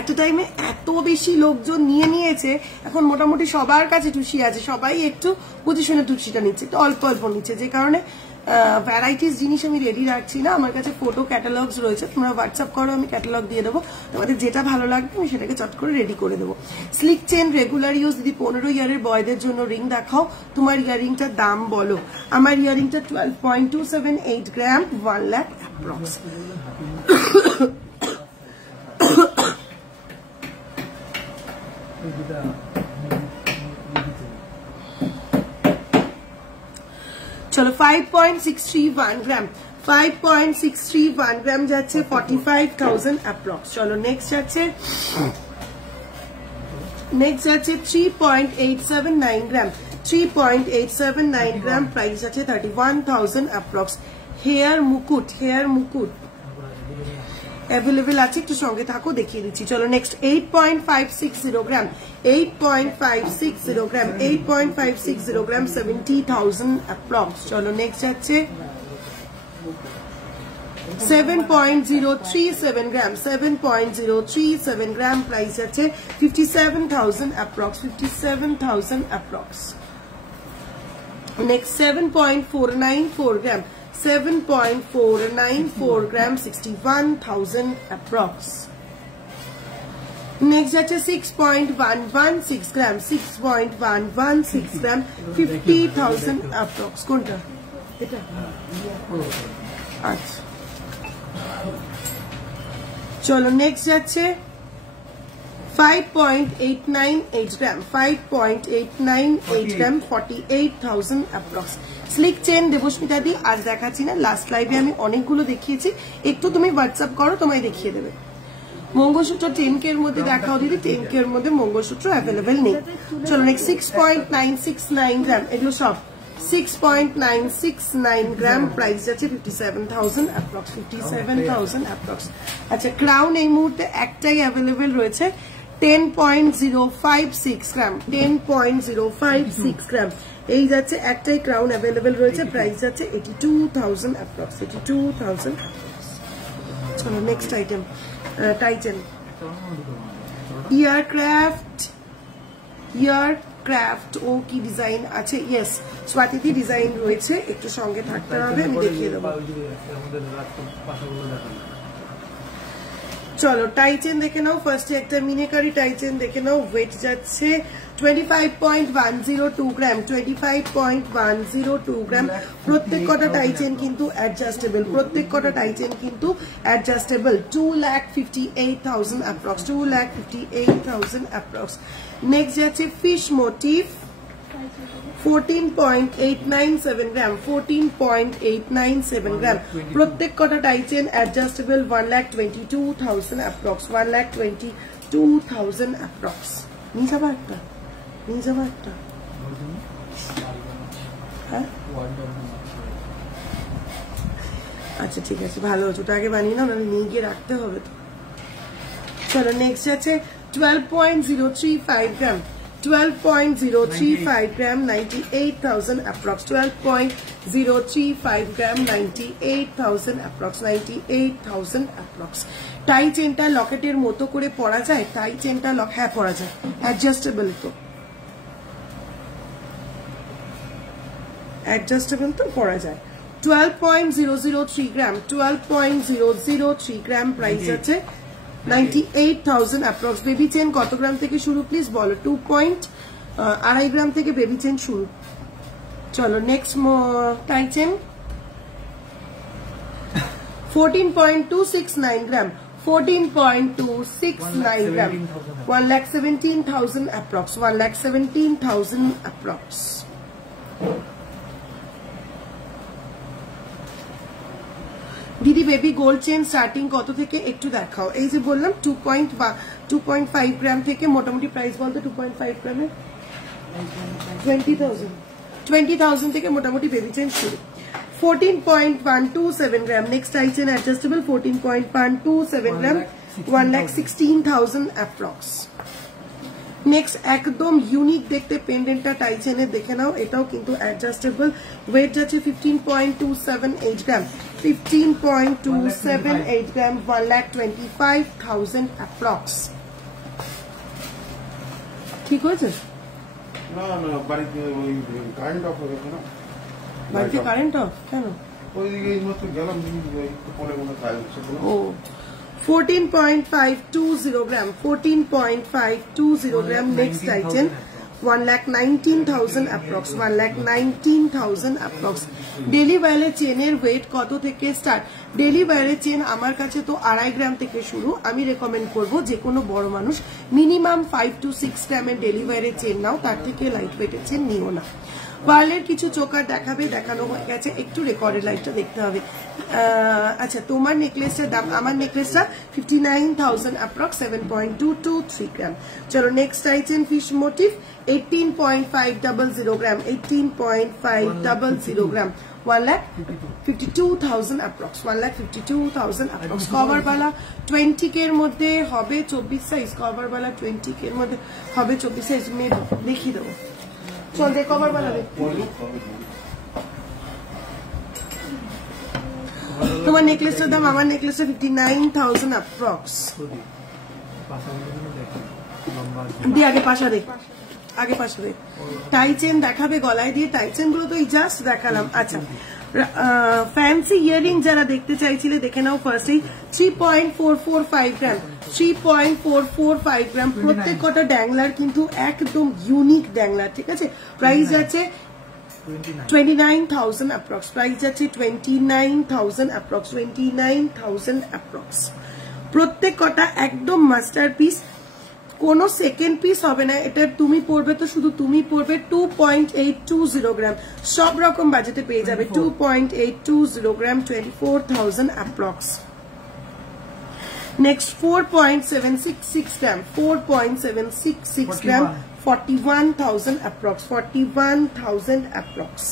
একটা টাইমে এত বেশি লোকজন নিয়েছে, এখন মোটামুটি সবার কাছে টুসি আছে, সবাই একটু বুঝে শুনে টুসিটা নিচ্ছে, একটু অল্প অল্প নিচ্ছে, যে কারণে ভ্যারাইটিস জিনিস আমি রেডি রাখছি না। আমার কাছে ফটো ক্যাটালগস রয়েছে, তোমরা হোয়াটসঅ্যাপ করো, আমি ক্যাটালগ দিয়ে দেবো, তোমাদের যেটা ভালো লাগবে আমি সেটাকে চট করে রেডি করে দেবো। স্লিক চেন রেগুলার ইউজ দিদি 15 ইয়ারের বয়দের জন্য রিং দেখাও, তোমার ইয়ারিংটার দাম বলো। আমার ইয়ারিংটা 12.278 গ্রাম, 1 লাখ অ্যাপ্রক্স। চলো 5.631 গ্রাম, 5.631 গ্রাম যাচ্ছে 45,000 অ্যাপ্রক্স। চলো নেক্সট যাচ্ছে 3.879 গ্রাম, 3.879 গ্রাম, প্রাইস আছে 31,000 অ্যাপ্রক্স। হেয়ার মুকুট অ্যাভেলেবেল আছে, একটু সঙ্গে থাকো দেখিয়ে দিচ্ছি। চলো নেক্সট 8.560 গ্রাম, 8.560 গ্রাম, 8.560 গ্রাম, 70,000 অ্যাপ্রক্স। চলো নেক্সট যাচ্ছে 7.037 গ্রাম, 7.037 গ্রাম, প্রাইস আছে 57,000 অ্যাপ্রক্স, 57,000 অ্যাপ্রক্স। নেক্সট 7.494 গ্রাম, 7.494 গ্রাম, 61,000 অ্যাপ্রক্স। নেক্সট যাচ্ছে 6.116 গ্রাম, 6.116 গ্রাম, 50,000 অ্যাপ্রক্স। কোনটা এটা? আচ্ছা চলো নেক্সট যাচ্ছে 5.898 গ্রাম, 5.898 গ্রাম, 48,000 অ্যাপ্রক্স। স্লিক চেন দেবস্মিতা দি আজ দেখাচ্ছি না, লাস্ট লাইভে আমি অনেকগুলো দেখিয়েছি, একটু তুমি হোয়াটসঅ্যাপ করো, তোমায় দেখিয়ে দেবে। মঙ্গলসূত্র 10K এর মধ্যে দেখাও দিদি, 10K এর মধ্যে মঙ্গলসূত্র অ্যাভেলেবেল নেই। চলো নেক্সট 6.969 গ্রাম, এগুলো সব 6.969 গ্রাম, প্রাইস যাচ্ছে 57,000 অ্যাপ্রক্স, 57,000 অ্যাপ্রক্স। আচ্ছা ক্রাউন এই মুহূর্তে একটাই অ্যাভেলেবেল রয়েছে 10.056 গ্রাম, 10.056 গ্রাম, এই যাচ্ছে একটাই ক্রাউন অ্যাভেলেবেল রয়েছে, প্রাইস যাচ্ছে 82,000 অ্যাপ্রক্স, 82,000 অ্যাপ্রক্স। চলো নেক্সট আইটেম টাইটেন ইয়ারক্রাফট ও কি ডিজাইন আছে? ইয়েস স্বাতিথি ডিজাইন রয়েছে, একটু সঙ্গে থাকতে হবে, আমি দেখিয়ে দেবো। চলো টাইচেন দেখে নাও, ফার্স্টে একটা মিনেকারি টাইচেন দেখে নাও, ওয়েট যাচ্ছে 25.102 গ্রাম, 25.102 গ্রাম। প্রত্যেক কটা টাইচেন কিন্তু অ্যাডজাস্টেবল, প্রত্যেক কটা টাইচেন কিন্তু অ্যাডজাস্টেবল। 2,58,000 approx, 2,58,000 approx. নেক্সট যাচ্ছে ফিশ মোটিভ 14.897 গ্রাম, 14.897 গ্রাম। প্রত্যেক কটা টাইচেন অ্যাডজাস্টেবল, 1,22,000 অ্যাপ্রক্স, 1,22,000 অ্যাপ্রক্স। নিয়ে যাবো একটা, নিয়ে যাবো একটা, হ্যাঁ আচ্ছা ঠিক আছে, ভালো হচ্ছে, ওটা আগে বানিয়ে নাও, নাহলে নিয়ে গিয়ে রাখতে হবে তো। চলো নেক্সট আছে 12.035 গ্রাম, 12.035 গ্রাম, 98,000 অ্যাপ্রক্স, 12.035 গ্রাম, 98,000 অ্যাপ্রক্স, 98,000 অ্যাপ্রক্স। টাই চেনটা লকেটের মতো করে পরা যায়, টাই চেনটা হ্যাঁ পরা যায়, অ্যাডজাস্টেবল তো, অ্যাডজাস্টেবল তো পরা যায়। 12.003 গ্রাম, 12.003 গ্রাম প্রাইস আছে 98,000 অ্যাপ্রক্স। বেবি চেন কত গ্রাম থেকে শুরু প্লিজ বলো? 2.2 গ্রাম থেকে বেবি চেন শুরু। চলো নেক্সট টাই চেন 14.269 গ্রাম, 14.269 গ্রাম, 1,17,000 অ্যাপ্রক্স, 1,17,000 অ্যাপ্রক্স। দিদি বেবি গোল্ড চেন স্টার্টিং কত থেকে একটু দেখাও। এই যে বললাম 2.5 গ্রাম থেকে মোটামুটি প্রাইস বলতে 2.5 গ্রামে 20,000 থেকে মোটামুটি বেবি চেন শুরু। 14.127 গ্রাম next I chain adjustable, 14.127 gram, 1,16,000 approx. Next একদম ইউনিক দেখতে পেন্ডেন্টটা টাই চেনের দেখে নাও, এটাও কিন্তু অ্যাডজাস্টেবল, ওয়েট যাচ্ছে 15.278 গ্রাম, 15.278 গ্রাম, 1,25,000 অ্যাপ্রক্স। ঠিক হয়েছে? না বাড়িতে ওই কারেন্ট অফ হয়ে গেছে না। বাড়িতে কারেন্ট অফ কেন? ওইদিকে এই মাত্র গেলাম, পরে কোনো কাজ হচ্ছে। ও 14.520 gram, 14.520 gram next item 1,19,000 approx, 1,19,000 approx. Daily ওয়্যারের চেনের ওয়েট কত থেকে স্টার্ট? ডেলি ওয়্যারের চেন আমার কাছে তো 2.5 গ্রাম থেকে শুরু। আমি রেকমেন্ড করবো যে কোনো বড় মানুষ মিনিমাম 5 to 6 গ্রামের ডেলি ওয়্যারের চেন নাও, তার থেকে লাইট ওয়েটের চেন নিও না। পার্লের কিছু চোকার দেখাবে, দেখানো হয়ে গেছে, একটু রেকর্ডের লাইটটা দেখতে হবে। আচ্ছা তোমার নেকলেসটার দাম, আমার নেকলেসটা 59,000 অ্যাপ্রক্স, 7.223 গ্রাম। চলো নেক্সট আইটেম ফিশ মোটিভ 18.500 গ্রাম, 18.500 গ্রাম, 1,52,000 অ্যাপ্রক্স, 1,52,000 অ্যাপ্রক্স। কভারওয়ালা 20K এর মধ্যে হবে 24 সাইজ, কভারওয়ালা 20K এর মধ্যে হবে 24 সাইজ। মেয়ে দেখিয়ে দেবো, চল দে কভার বানাবে। তোমার নেকলেসটার দাম, আমার নেকলেসটা 59,000 অ্যাপ্রক্স। দি আগে পাশা দে, আগে পাশা দে। টাই চেন দেখাবে গলায় দিয়ে, টাই চেন গুলো তো জাস্ট দেখালাম। আচ্ছা ফ্যান্সি ইয়ারিং যারা দেখতে চাইছিলে দেখে নাও ফার্স্টেই 3.445 গ্রাম, 3.445 গ্রাম। প্রত্যেক কটা ড্যাংলার কিন্তু একদম ইউনিক ড্যাংলার, ঠিক আছে। প্রাইস আছে 29,000 অ্যাপ্রক্স, প্রাইস আছে 29,000 অ্যাপ্রক্স, 29,000 অ্যাপ্রক্স। প্রত্যেক কটা একদম মাস্টার পিস, কোনো সেকেন্ড পিস হবে না। এটা তুমি পড়বে তো শুধু তুমি পড়বে। 2.820 গ্রাম, সব রকম বাজেটে পেয়ে যাবে। 2.820 গ্রাম, 24,000 অ্যাপ্রক্স। নেক্সট 4.766 গ্রাম, 4.766 গ্রাম, 41,000 অ্যাপ্রক্স, 41,000 অ্যাপ্রক্স।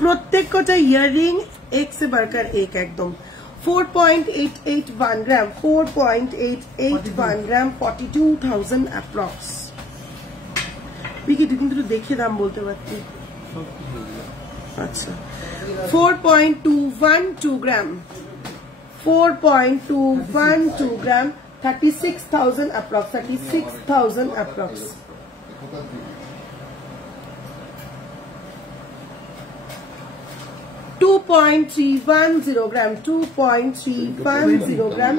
প্রত্যেক কটা ইয়াররিং এক সে বাড়কার এক একদম। 4.881 গ্রাম, 4.881 গ্রাম, 42,000 অ্যাপ্রক্স। বিকি তুই কিন্তু দেখে দাম বলতে পারতি। আচ্ছা 4.212 গ্রাম, 4.212 গ্রাম, 36,000 অ্যাপ্রক্স, 36,000 অ্যাপ্রক্স। $2.310 গ্রাম, 2.310 গ্রাম,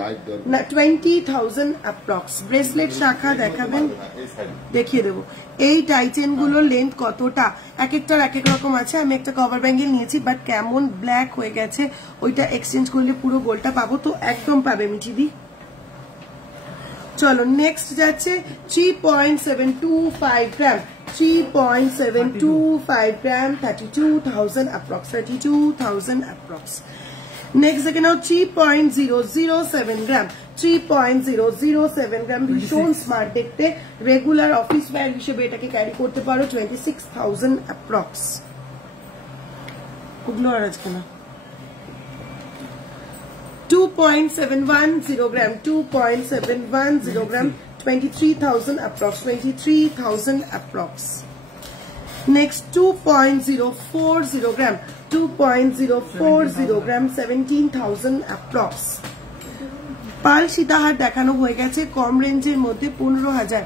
20,000 অ্যাপ্রক্স। ব্রেসলেট শাখা দেখাবেন, দেখিয়ে দেবো। এই টাইচেন গুলোর লেন্থ কতটা এক একটার এক এক রকম আছে। আমি একটা কভার ব্যাঙ্গেল নিয়েছি, বাট কেমন ব্ল্যাক হয়ে গেছে, ওইটা এক্সচেঞ্জ করলে পুরো গোলটা পাবো তো, একদম পাবে মিঠিদি। চলো নেক্সট যাচ্ছে 3.725 গ্রাম, 3.725 গ্রাম, 32,000 অ্যাপ্রক্স, 32,000 অ্যাপ্রক্স। নেক্সট দেখে নাও 3.007 গ্রাম, 3.007 গ্রাম, ভীষণ স্মার্ট দেখতে, রেগুলার অফিস ওয়্যার হিসেবে এটাকে ক্যারি করতে পারো, 26,000 অ্যাপ্রক্স। ওগুলো আর আজকে না। 2.710 গ্রাম, 2.710 গ্রাম, 23,000 approx, 23,000 approx. Next 2.040 gram, 2.040 gram, 17,000 approx. পাল সীতাহার দেখানো হয়ে গেছে কম রেঞ্জের মধ্যে 15,000।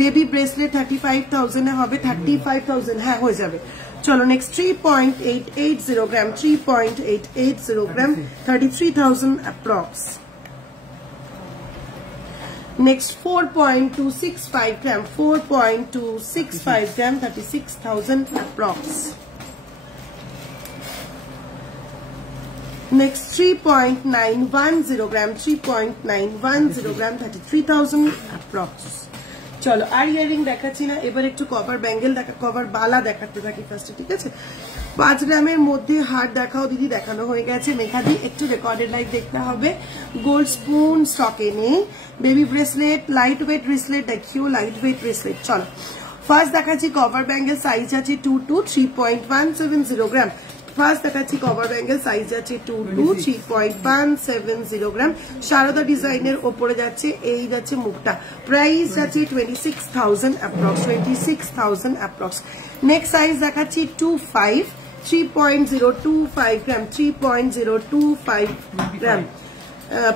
বেবি ব্রেসলেট 35,000 এ হবে, 35,000 হ্যাঁ হয়ে যাবে। চলো নেক্সট 3.880 গ্রাম, 3.880 গ্রাম, 33,000 approx. Next 4.265 gram, 4.265 gram, 36,000 approx. Next 3.910 gram, 3.910 gram, 33,000 approx. চলো আর ইয়ারিং দেখাচ্ছি না, এবার একটু কভার ব্যাঙ্গেল দেখা, কভার বালা দেখাতে থাকি ফার্স্টে, ঠিক আছে? 5 গ্রামের মধ্যে হার দেখাও দিদি, দেখানো হয়ে গেছে। মেঘাদি একটু রেকর্ডেড লাইভ দেখতে হবে। গোল্ড স্পুন স্টকে নেই। Baby bracelet, light weight bracelet দেখিও, লাইট ওয়েট ব্রেসলেট। চলো ফার্স্ট দেখাচ্ছি কভার ব্যাঙ্গেল, সাইজ আছে 2 to 3.170 গ্রাম। ফার্স্ট দেখাচ্ছি কভার ব্যাঙ্গেল, সাইজ আছে 2 to 3.170 গ্রাম। সারদা ডিজাইনের ওপরে যাচ্ছে, এই যাচ্ছে মুখটা। প্রাইস যাচ্ছে 26,000 অ্যাপ্রক্স, 26,000 অ্যাপ্রক্স। নেক্সট সাইজ দেখাচ্ছি 2.5, 3.025 গ্রাম, 3.025 গ্রাম।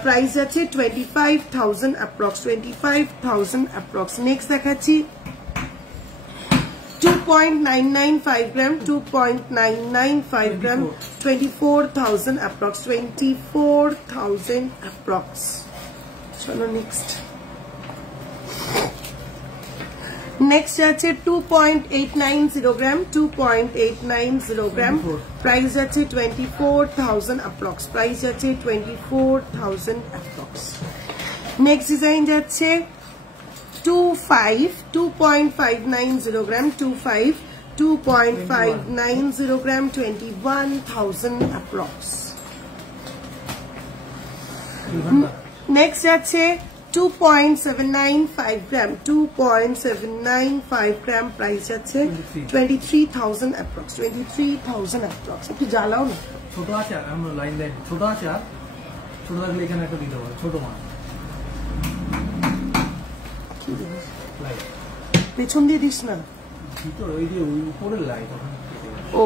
প্রাইস যাচ্ছে 25,000 অ্যাপ্রক্স, 25,000 অ্যাপ্রক্স। নেক্সট দেখাচ্ছি 2.995 gram, 2.995 gram, 24,000 approx, 24,000 approx. চলো next. Next আছে 2.890 gram, 2.890 gram, price আছে 24,000 approx, price আছে 24,000 approx. Next design যাচ্ছে 2.590 gram, 2.590 gram, 21,000 approx. Next আছে 2.795 gram, 2.795 gram, price আছে 23,000 approx, 23,000 approx. একটু জ্বালাও না, ছোট আছে আমরা লাইন লাইন ছোট আছে, আর ছোট থাকলে এখানে একটা দিতে হবে, ছোট মাল পেছন দিয়ে দিস না, ভিতর ওই দিয়ে ওই উপরের লাইট। ও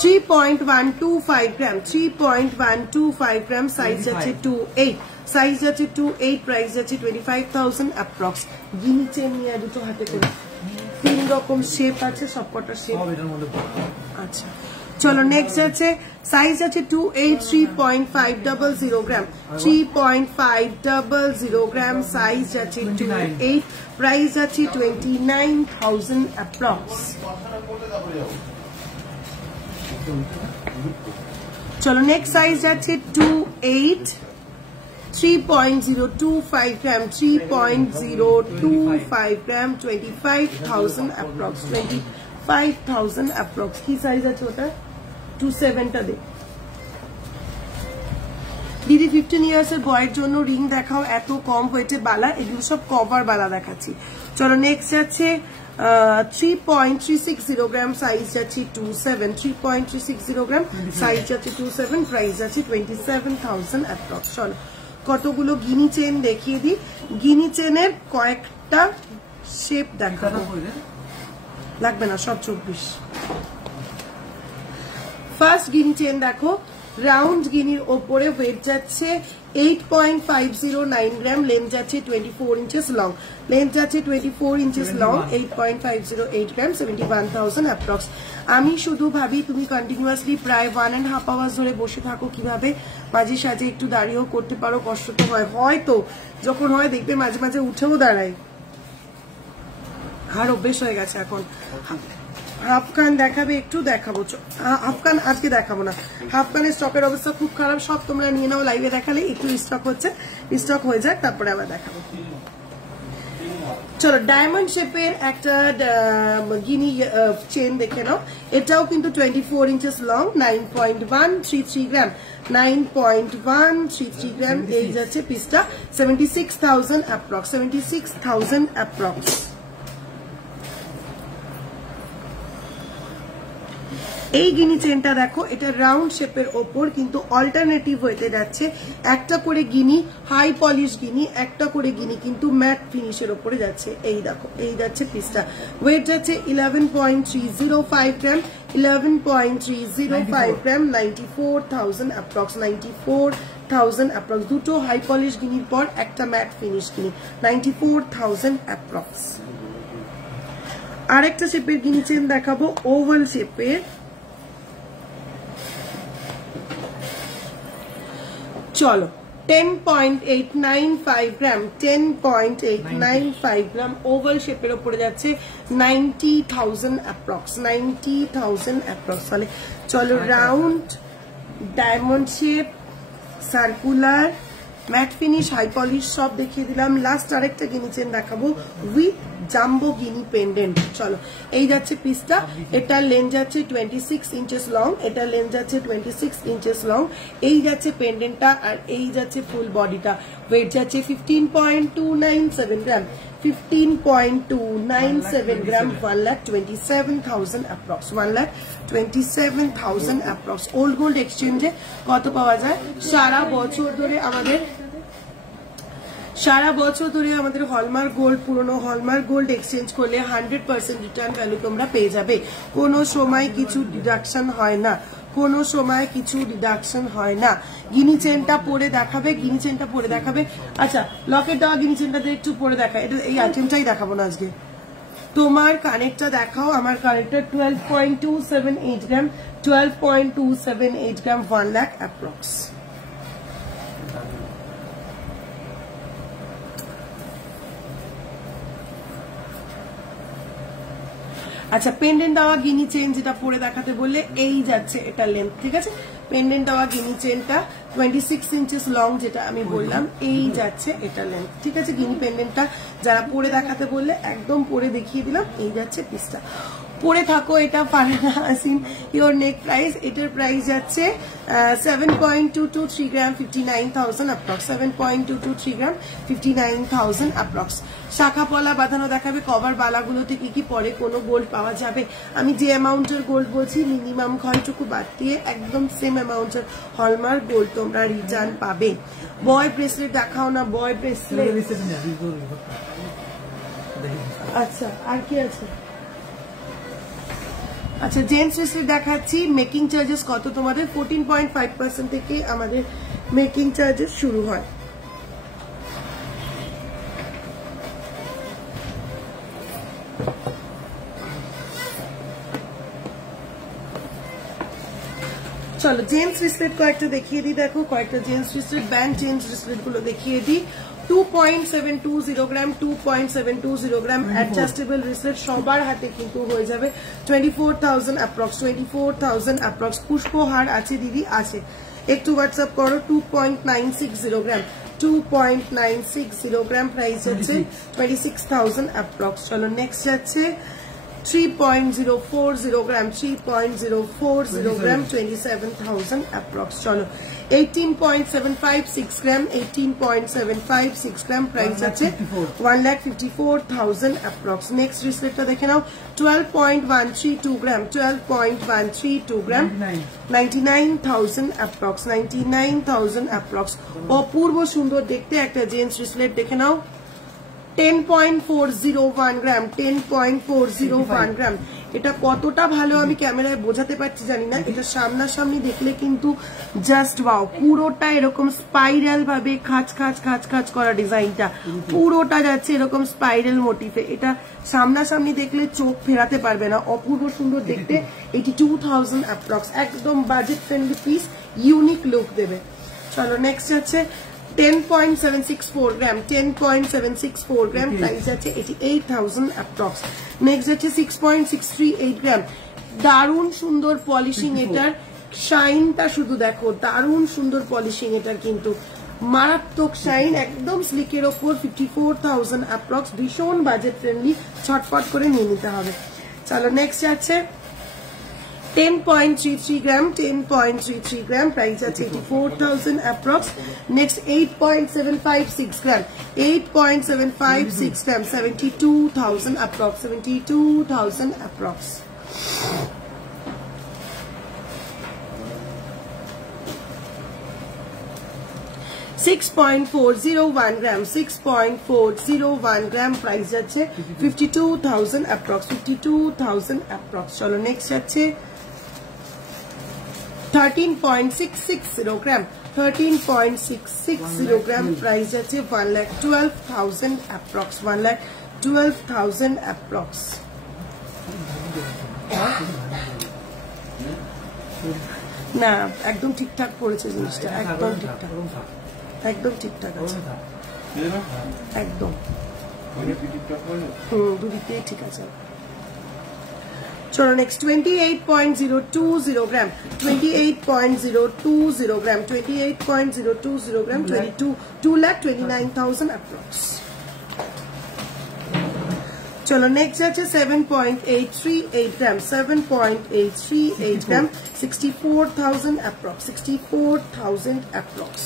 3.125 গ্রাম, 3.125 গ্রাম, সাইজ আছে 2.8, সাইজ আছে 2.8, প্রাইস আছে 25,000 অ্যাপ্রক্স। গিনি চেন নিয়ে দুটো হাতে করে, 3 রকম শেপ আছে, সবকটা শেপ। আচ্ছা চলো নেক্সট আছে, সাইজ আছে 2.8, 3.500 গ্রাম, 3.500 গ্রাম, সাইজ আছে 2.8, প্রাইস আছে 29,000 অ্যাপ্রক্স। চলো নেক্সট সাইজ আছে 2.8, 3.025 gram, 3.025 gram, 25,000 approx, 25,000 approx. কি সাইজ আছে ওটা? 27 টা দে দিদি। 15 ইয়ার্স এর বয়ের জন্য রিং দেখাও, এত কম হয়েছে বালা, এগুলো সব কভার বালা দেখাচ্ছি। চলো নেক্সট আছে 3.360 গ্রাম, সাইজ আছে 27, 3.360 গ্রাম, সাইজ আছে 27, প্রাইস আছে 27,000 অ্যাপ্রক্স। চলো কতগুলো গিনি চেন দেখিয়ে দিই। গিনি চেনের কয়েকটা শেপ দেখাবো, লাগবে না, সব 24। ফার্স্ট গিনি চেন দেখো, রাউন্ড গিনির ওপরে ওয়েট যাচ্ছে 8.509 গ্রাম, লেন্থ যাচ্ছে 24 ইঞ্চেস লং, লেন্থ যাচ্ছে 24 ইঞ্চেস লং, 8.508 গ্রাম, 71,000 অ্যাপ্রক্স। আমি শুধু ভাবি তুমি কন্টিনিউয়াসলি প্রায় 1.5 আওয়ার্স ধরে বসে থাকো, কিভাবে মাঝে সাঝে একটু দাঁড়িয়েও করতে পারো, কষ্ট তো হয়, হয়তো যখন হয় দেখবে মাঝে মাঝে উঠেও দাঁড়ায়, আর অভ্যেস হয়ে গেছে এখন। হাফকান দেখাবে, একটু দেখাবো, হাফকান আজকে দেখাবো না, হাফকানের স্টকের অবস্থা খুব খারাপ, সব তোমরা নিয়ে নাও, লাইভে দেখালে একটু স্টক হচ্ছে, স্টক হয়ে যাক তারপরে আবার দেখাবো। চলো ডায়মন্ড শেপের একটা গিনি চেন দেখে নাও, এটাও কিন্তু 24 ইঞ্চেস লং, 9.133 গ্রাম, 9.133 গ্রাম, এই যাচ্ছে পিসটা, 76,000 অ্যাপ্রক্স, 76,000 অ্যাপ্রক্স। এই গিনি চেনটা দেখো, এটা রাউন্ড শেপের ওপর কিন্তু অল্টারনেটিভ হতে যাচ্ছে, একটা করে গিনি হাই পলিশ গিনি, একটা করে গিনি কিন্তু ম্যাট ফিনিশের ওপরে যাচ্ছে। এই দেখো, এই যাচ্ছে পিসটা, ওয়েট যাচ্ছে 11.305 গ্রাম, 11.305 গ্রাম, 94,000 অ্যাপ্রক্স, 94,000 অ্যাপ্রক্স। দুটো হাই পলিশ গিনির পর একটা ম্যাট ফিনিশ গিনি, 94,000 অ্যাপ্রক্স। আরেকটা শেপের গিনি চেন দেখাবো, ওভাল শেপের। চলো 10.895 গ্রাম, 10.895 গ্রাম ওভাল শেপের উপরে যাচ্ছে 90,000 অ্যাপ্রক্স, 90,000 অ্যাপ্রক্স। তাহলে চলো round, diamond shape, circular, matte finish, high polish সব দেখিয়ে দিলাম। লাস্ট আরেকটা গিনি চেন দেখাবো উইথ জাম্বো গিনি পেন্ডেন্ট। চলো এই যাচ্ছে পিসটা, এটার লেন্থ যাচ্ছে 26 ইঞ্চেস লং, এটার লেন্থ যাচ্ছে 26 ইঞ্চেস লং। এই যাচ্ছে পেন্ডেন্টটা, আর এই যাচ্ছে ফুল বডিটা। ওয়েট যাচ্ছে 15.297 গ্রাম, 15.297 গ্রাম, 1,27,000 অ্যাপ্রক্স, 1,27,000 অ্যাপ্রক্স। ওল্ড গোল্ড এক্সচেঞ্জে কত পাওয়া যায়? সারা বছর ধরে আমাদের হলমার্ক গোল্ড, পুরনো হলমার্ক গোল্ড এক্সচেঞ্জ করলে 100% রিটার্ন ভ্যালু তোমরা পেয়ে যাবে। কোনো সময় কিছু ডিডাকশন হয় না, কোনো সময় কিছু ডিডাকশন হয় না। গিনি চেনটা পরে দেখাবে, গিনি চেনটা পরে দেখাবে। আচ্ছা লকেট দেওয়া গিনি চেনটা একটু পরে দেখা, এটা এই আইটেমটাই দেখাবো না আজকে। তোমার কানেক্টটা দেখাও, আমার কানেক্টটা 12.278 গ্রাম, 12.278 গ্রাম, 1 লাখ অ্যাপ্রক্স। আচ্ছা পেন্ডেন্ট দেওয়া গিনি চেন যেটা পরে দেখাতে বললে, এই যাচ্ছে এটা লেন্থ, ঠিক আছে। পেন্ডেন্ট দেওয়া গিনি চেনটা 26 ইঞ্চেস লং যেটা আমি বললাম, এই যাচ্ছে এটা লেন্থ, ঠিক আছে। গিনি পেন্ডেন্টটা যারা পরে দেখাতে বললে একদম পরে দেখিয়ে দিলাম, এই যাচ্ছে পিসটা। পরে থাকো এটা Farhana Hasin your neck price, এটার প্রাইস যাচ্ছে 7.223 গ্রাম, 59,000 অ্যাপ্রক্স, 7.223 গ্রাম, 59,000 অ্যাপ্রক্স। শাখা পলা বাঁধানো দেখাবে, কভার বালাগুলোতে কি কি পরে কোনো গোল্ড পাওয়া যাবে। আমি যে অ্যামাউন্টের গোল্ড বলছি মিনিমাম ক্ষয়টুকু বাদ দিয়ে একদম সেম অ্যামাউন্টের হলমার্ক গোল্ড তোমরা রিটার্ন পাবে। বয় ব্রেসলেট দেখাও না, বয় ব্রেসলেট। আচ্ছা আর কি আছে? আচ্ছা জেন্টস ব্রেসলেট দেখাচ্ছি। মেকিং চার্জেস কত তোমাদের? 14.5% থেকে আমাদের মেকিং চার্জেস শুরু হয়। চলো জেন্টস ব্রেসলেট কয়েকটা দেখিয়ে দিই, দেখো কয়েকটা gents bracelet, band gents bracelet গুলো দেখিয়ে দিই। 2.720 গ্রাম, 2.720 গ্রাম অ্যাডজাস্টেবল ব্রেসলেট সবার হাতে কিন্তু হয়ে যাবে 24,000 অ্যাপ্রক্স, 24,000 অ্যাপ্রক্স। পুষ্পহার আছে দিদি? আছে, একটু হোয়াটসঅ্যাপ করো। 2.960 গ্রাম, 2.960 গ্রাম, প্রাইস যাচ্ছে 26,000 অ্যাপ্রক্স। চলো নেক্সট যাচ্ছে 3.040 গ্রাম, 3.040 গ্রাম, 27,000 অ্যাপ্রক্স। চলো 18.756 গ্রাম, 18.756 গ্রাম, প্রাইস আছে 1,54,000 অ্যাপ্রক্স। নেক্সট ব্রেসলেটটা দেখে নাও 12.132 গ্রাম, 12.132 গ্রাম, 99,000 অ্যাপ্রক্স, 99,000 অ্যাপ্রক্স। অপূর্ব সুন্দর দেখতে একটা জেন্টস ব্রেসলেট দেখে নাও 10.401 গ্রাম, 10.401 গ্রাম। এটা কতটা ভালো আমি ক্যামেরায় বোঝাতে পারছি জানি না, এটা সামনাসামনি দেখলে কিন্তু জাস্ট ওয়াও। পুরোটা এরকম স্পাইরাল ভাবে খাঁচ খাঁচ খাঁচ খাঁচ করা ডিজাইনটা, পুরোটা যাচ্ছে এরকম স্পাইরাল মোটিফে। এটা সামনাসামনি দেখলে চোখ ফেরাতে পারবে না, অপূর্ব সুন্দর দেখতে। 82,000 অ্যাপ্রক্স, একদম budget friendly piece, unique look দেবে। চলো নেক্সট আছে 10.764 গ্রাম, 10.764 গ্রাম, প্রাইস আছে 88,000 অ্যাপ্রক্স। নেক্সট আছে 6.638 গ্রাম, দারুণ সুন্দর পলিশিং, এটার শাইনটা শুধু দেখো, দারুণ সুন্দর পলিশিং এটার, কিন্তু মারাত্মক শাইন, একদম স্লিকের ওপর, 54,000 অ্যাপ্রক্স, ভীষণ বাজেট ফ্রেন্ডলি, ছটফট করে নিয়ে নিতে হবে। চলো নেক্সট আছে 10.33 গ্রাম, 10.33 গ্রাম, প্রাইস আছে 84,000 অ্যাপ্রক্স। নেক্সট 8.756 গ্রাম, 8.756 গ্রাম, 72,000 অ্যাপ্রক্স, 72,000 অ্যাপ্রক্স। $6.401 গ্রাম, 6.401 গ্রাম, প্রাইস যাচ্ছে 52,000 অ্যাপ্রক্স, 52,000 অ্যাপ্রক্স। চলো নেক্সট যাচ্ছে 13.660 গ্রাম, 13.660 গ্রাম, প্রাইস যাচ্ছে 1,12,000 অ্যাপ্রক্স, 1,12,000 অ্যাপ্রক্স। না একদম ঠিকঠাক পড়েছে জিনিসটা, একদম ঠিকঠাক, একদম ঠিকঠাক আছে, একদম দুদিকেই ঠিক আছে। চলো নেক্সট 28.020 গ্রাম, 28.020 গ্রাম, 28.020 গ্রাম, 2,29,000 অ্যাপ্রক্স। চলো নেক্সট আছে 7.838 গ্রাম, 7.838 গ্রাম, 64,000 অ্যাপ্রক্স, 64,000 অ্যাপ্রক্স।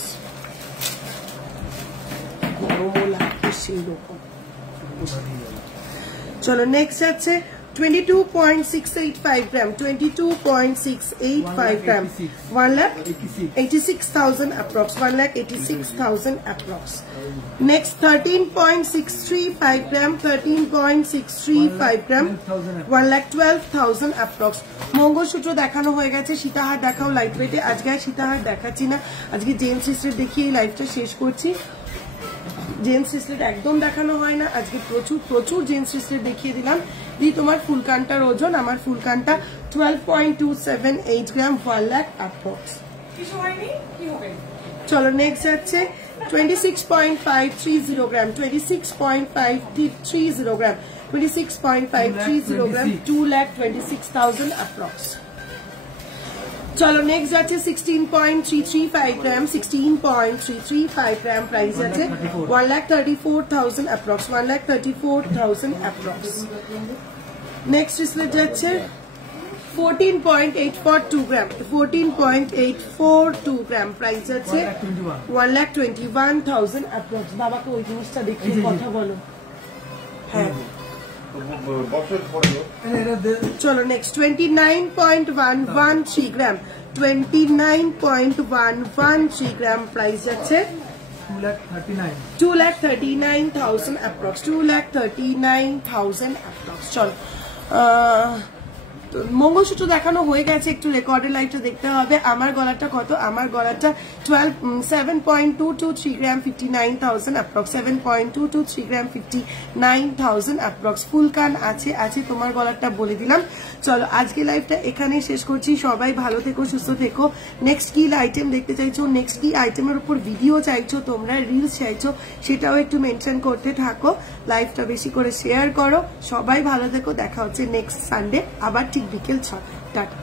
চলো নেক্সট আছে 22.685 গ্রাম, 22.685 গ্রাম, 1,86,000 approx, 1,86,000 approx. Next 13.635 gram, 13.635 gram, 1,12,000 approx. Mangalsutra দেখানো হয়ে গেছে, সীতাহার দেখাও লাইট ওয়েটে। আজকে আর সীতাহার দেখাচ্ছি না, আজকে জেন্টস ব্রেসলেট দেখিয়ে এই লাইভটা শেষ করছি। জেন্টস ব্রেসলেট একদম দেখানো হয় না, আজকে প্রচুর প্রচুর জেন্টস ব্রেসলেট দেখিয়ে দিলাম। দি তোমার ফুল কানটার ওজন, আমার ফুল কানটা 12.278 গ্রাম, 1 লাখ অ্যাপ্রক্স। চলো নেক্সট যাচ্ছে 26.530 গ্রাম, 26.530 গ্রাম, 26.530 গ্রাম, 2,26,000 অ্যাপ্রক্স। চলো নেক্সট যাচ্ছে 16.335 গ্রাম, 16.335 গ্রাম, প্রাইস আছে 1,34,000 অ্যাপ্রক্স, 1,34,000 অ্যাপ্রক্স। নেক্সট ব্রেসলেট যাচ্ছে 14.842 গ্রাম, 14.842 গ্রাম, প্রাইস আছে 1,21,000 অ্যাপ্রক্স। বাবাকে ওই জিনিসটা দেখিয়ে কথা বলো। হ্যাঁ চলো নেক্সট 29.113 গ্রাম, 29.113 গ্রাম, প্রাইস যাচ্ছে 2,39,000 অ্যাপ্রক্স, 2,39,000 অ্যাপ্রক্স। চলো মঙ্গলসূত্র দেখানো হয়ে গেছে, একটু রেকর্ডের লাইটটা দেখতে হবে। আমার গলাটা কত? আমার গলাটা 7.223 গ্রাম, 59,000 অ্যাপ্রক্স, 7.223 গ্রাম, 59,000 অ্যাপ্রক্স। ফুল কান আছে, আছে তোমার গলাটা বলে দিলাম। চলো আজকে লাইভটা এখানে শেষ করছি। সবাই ভালো থেকো, সুস্থ থেকো। নেক্সট কি আইটেম দেখতে চাইছো, নেক্সট কি আইটেমের উপর ভিডিও চাইছো, তোমরা রিলস চাইছো, সেটাও একটু মেনশন করতে থাকো। লাইভটা বেশি করে শেয়ার করো। সবাই ভালো থেকো, দেখা হচ্ছে নেক্সট সানডে আবার ঠিক বিকেল 6টায়। টাটা।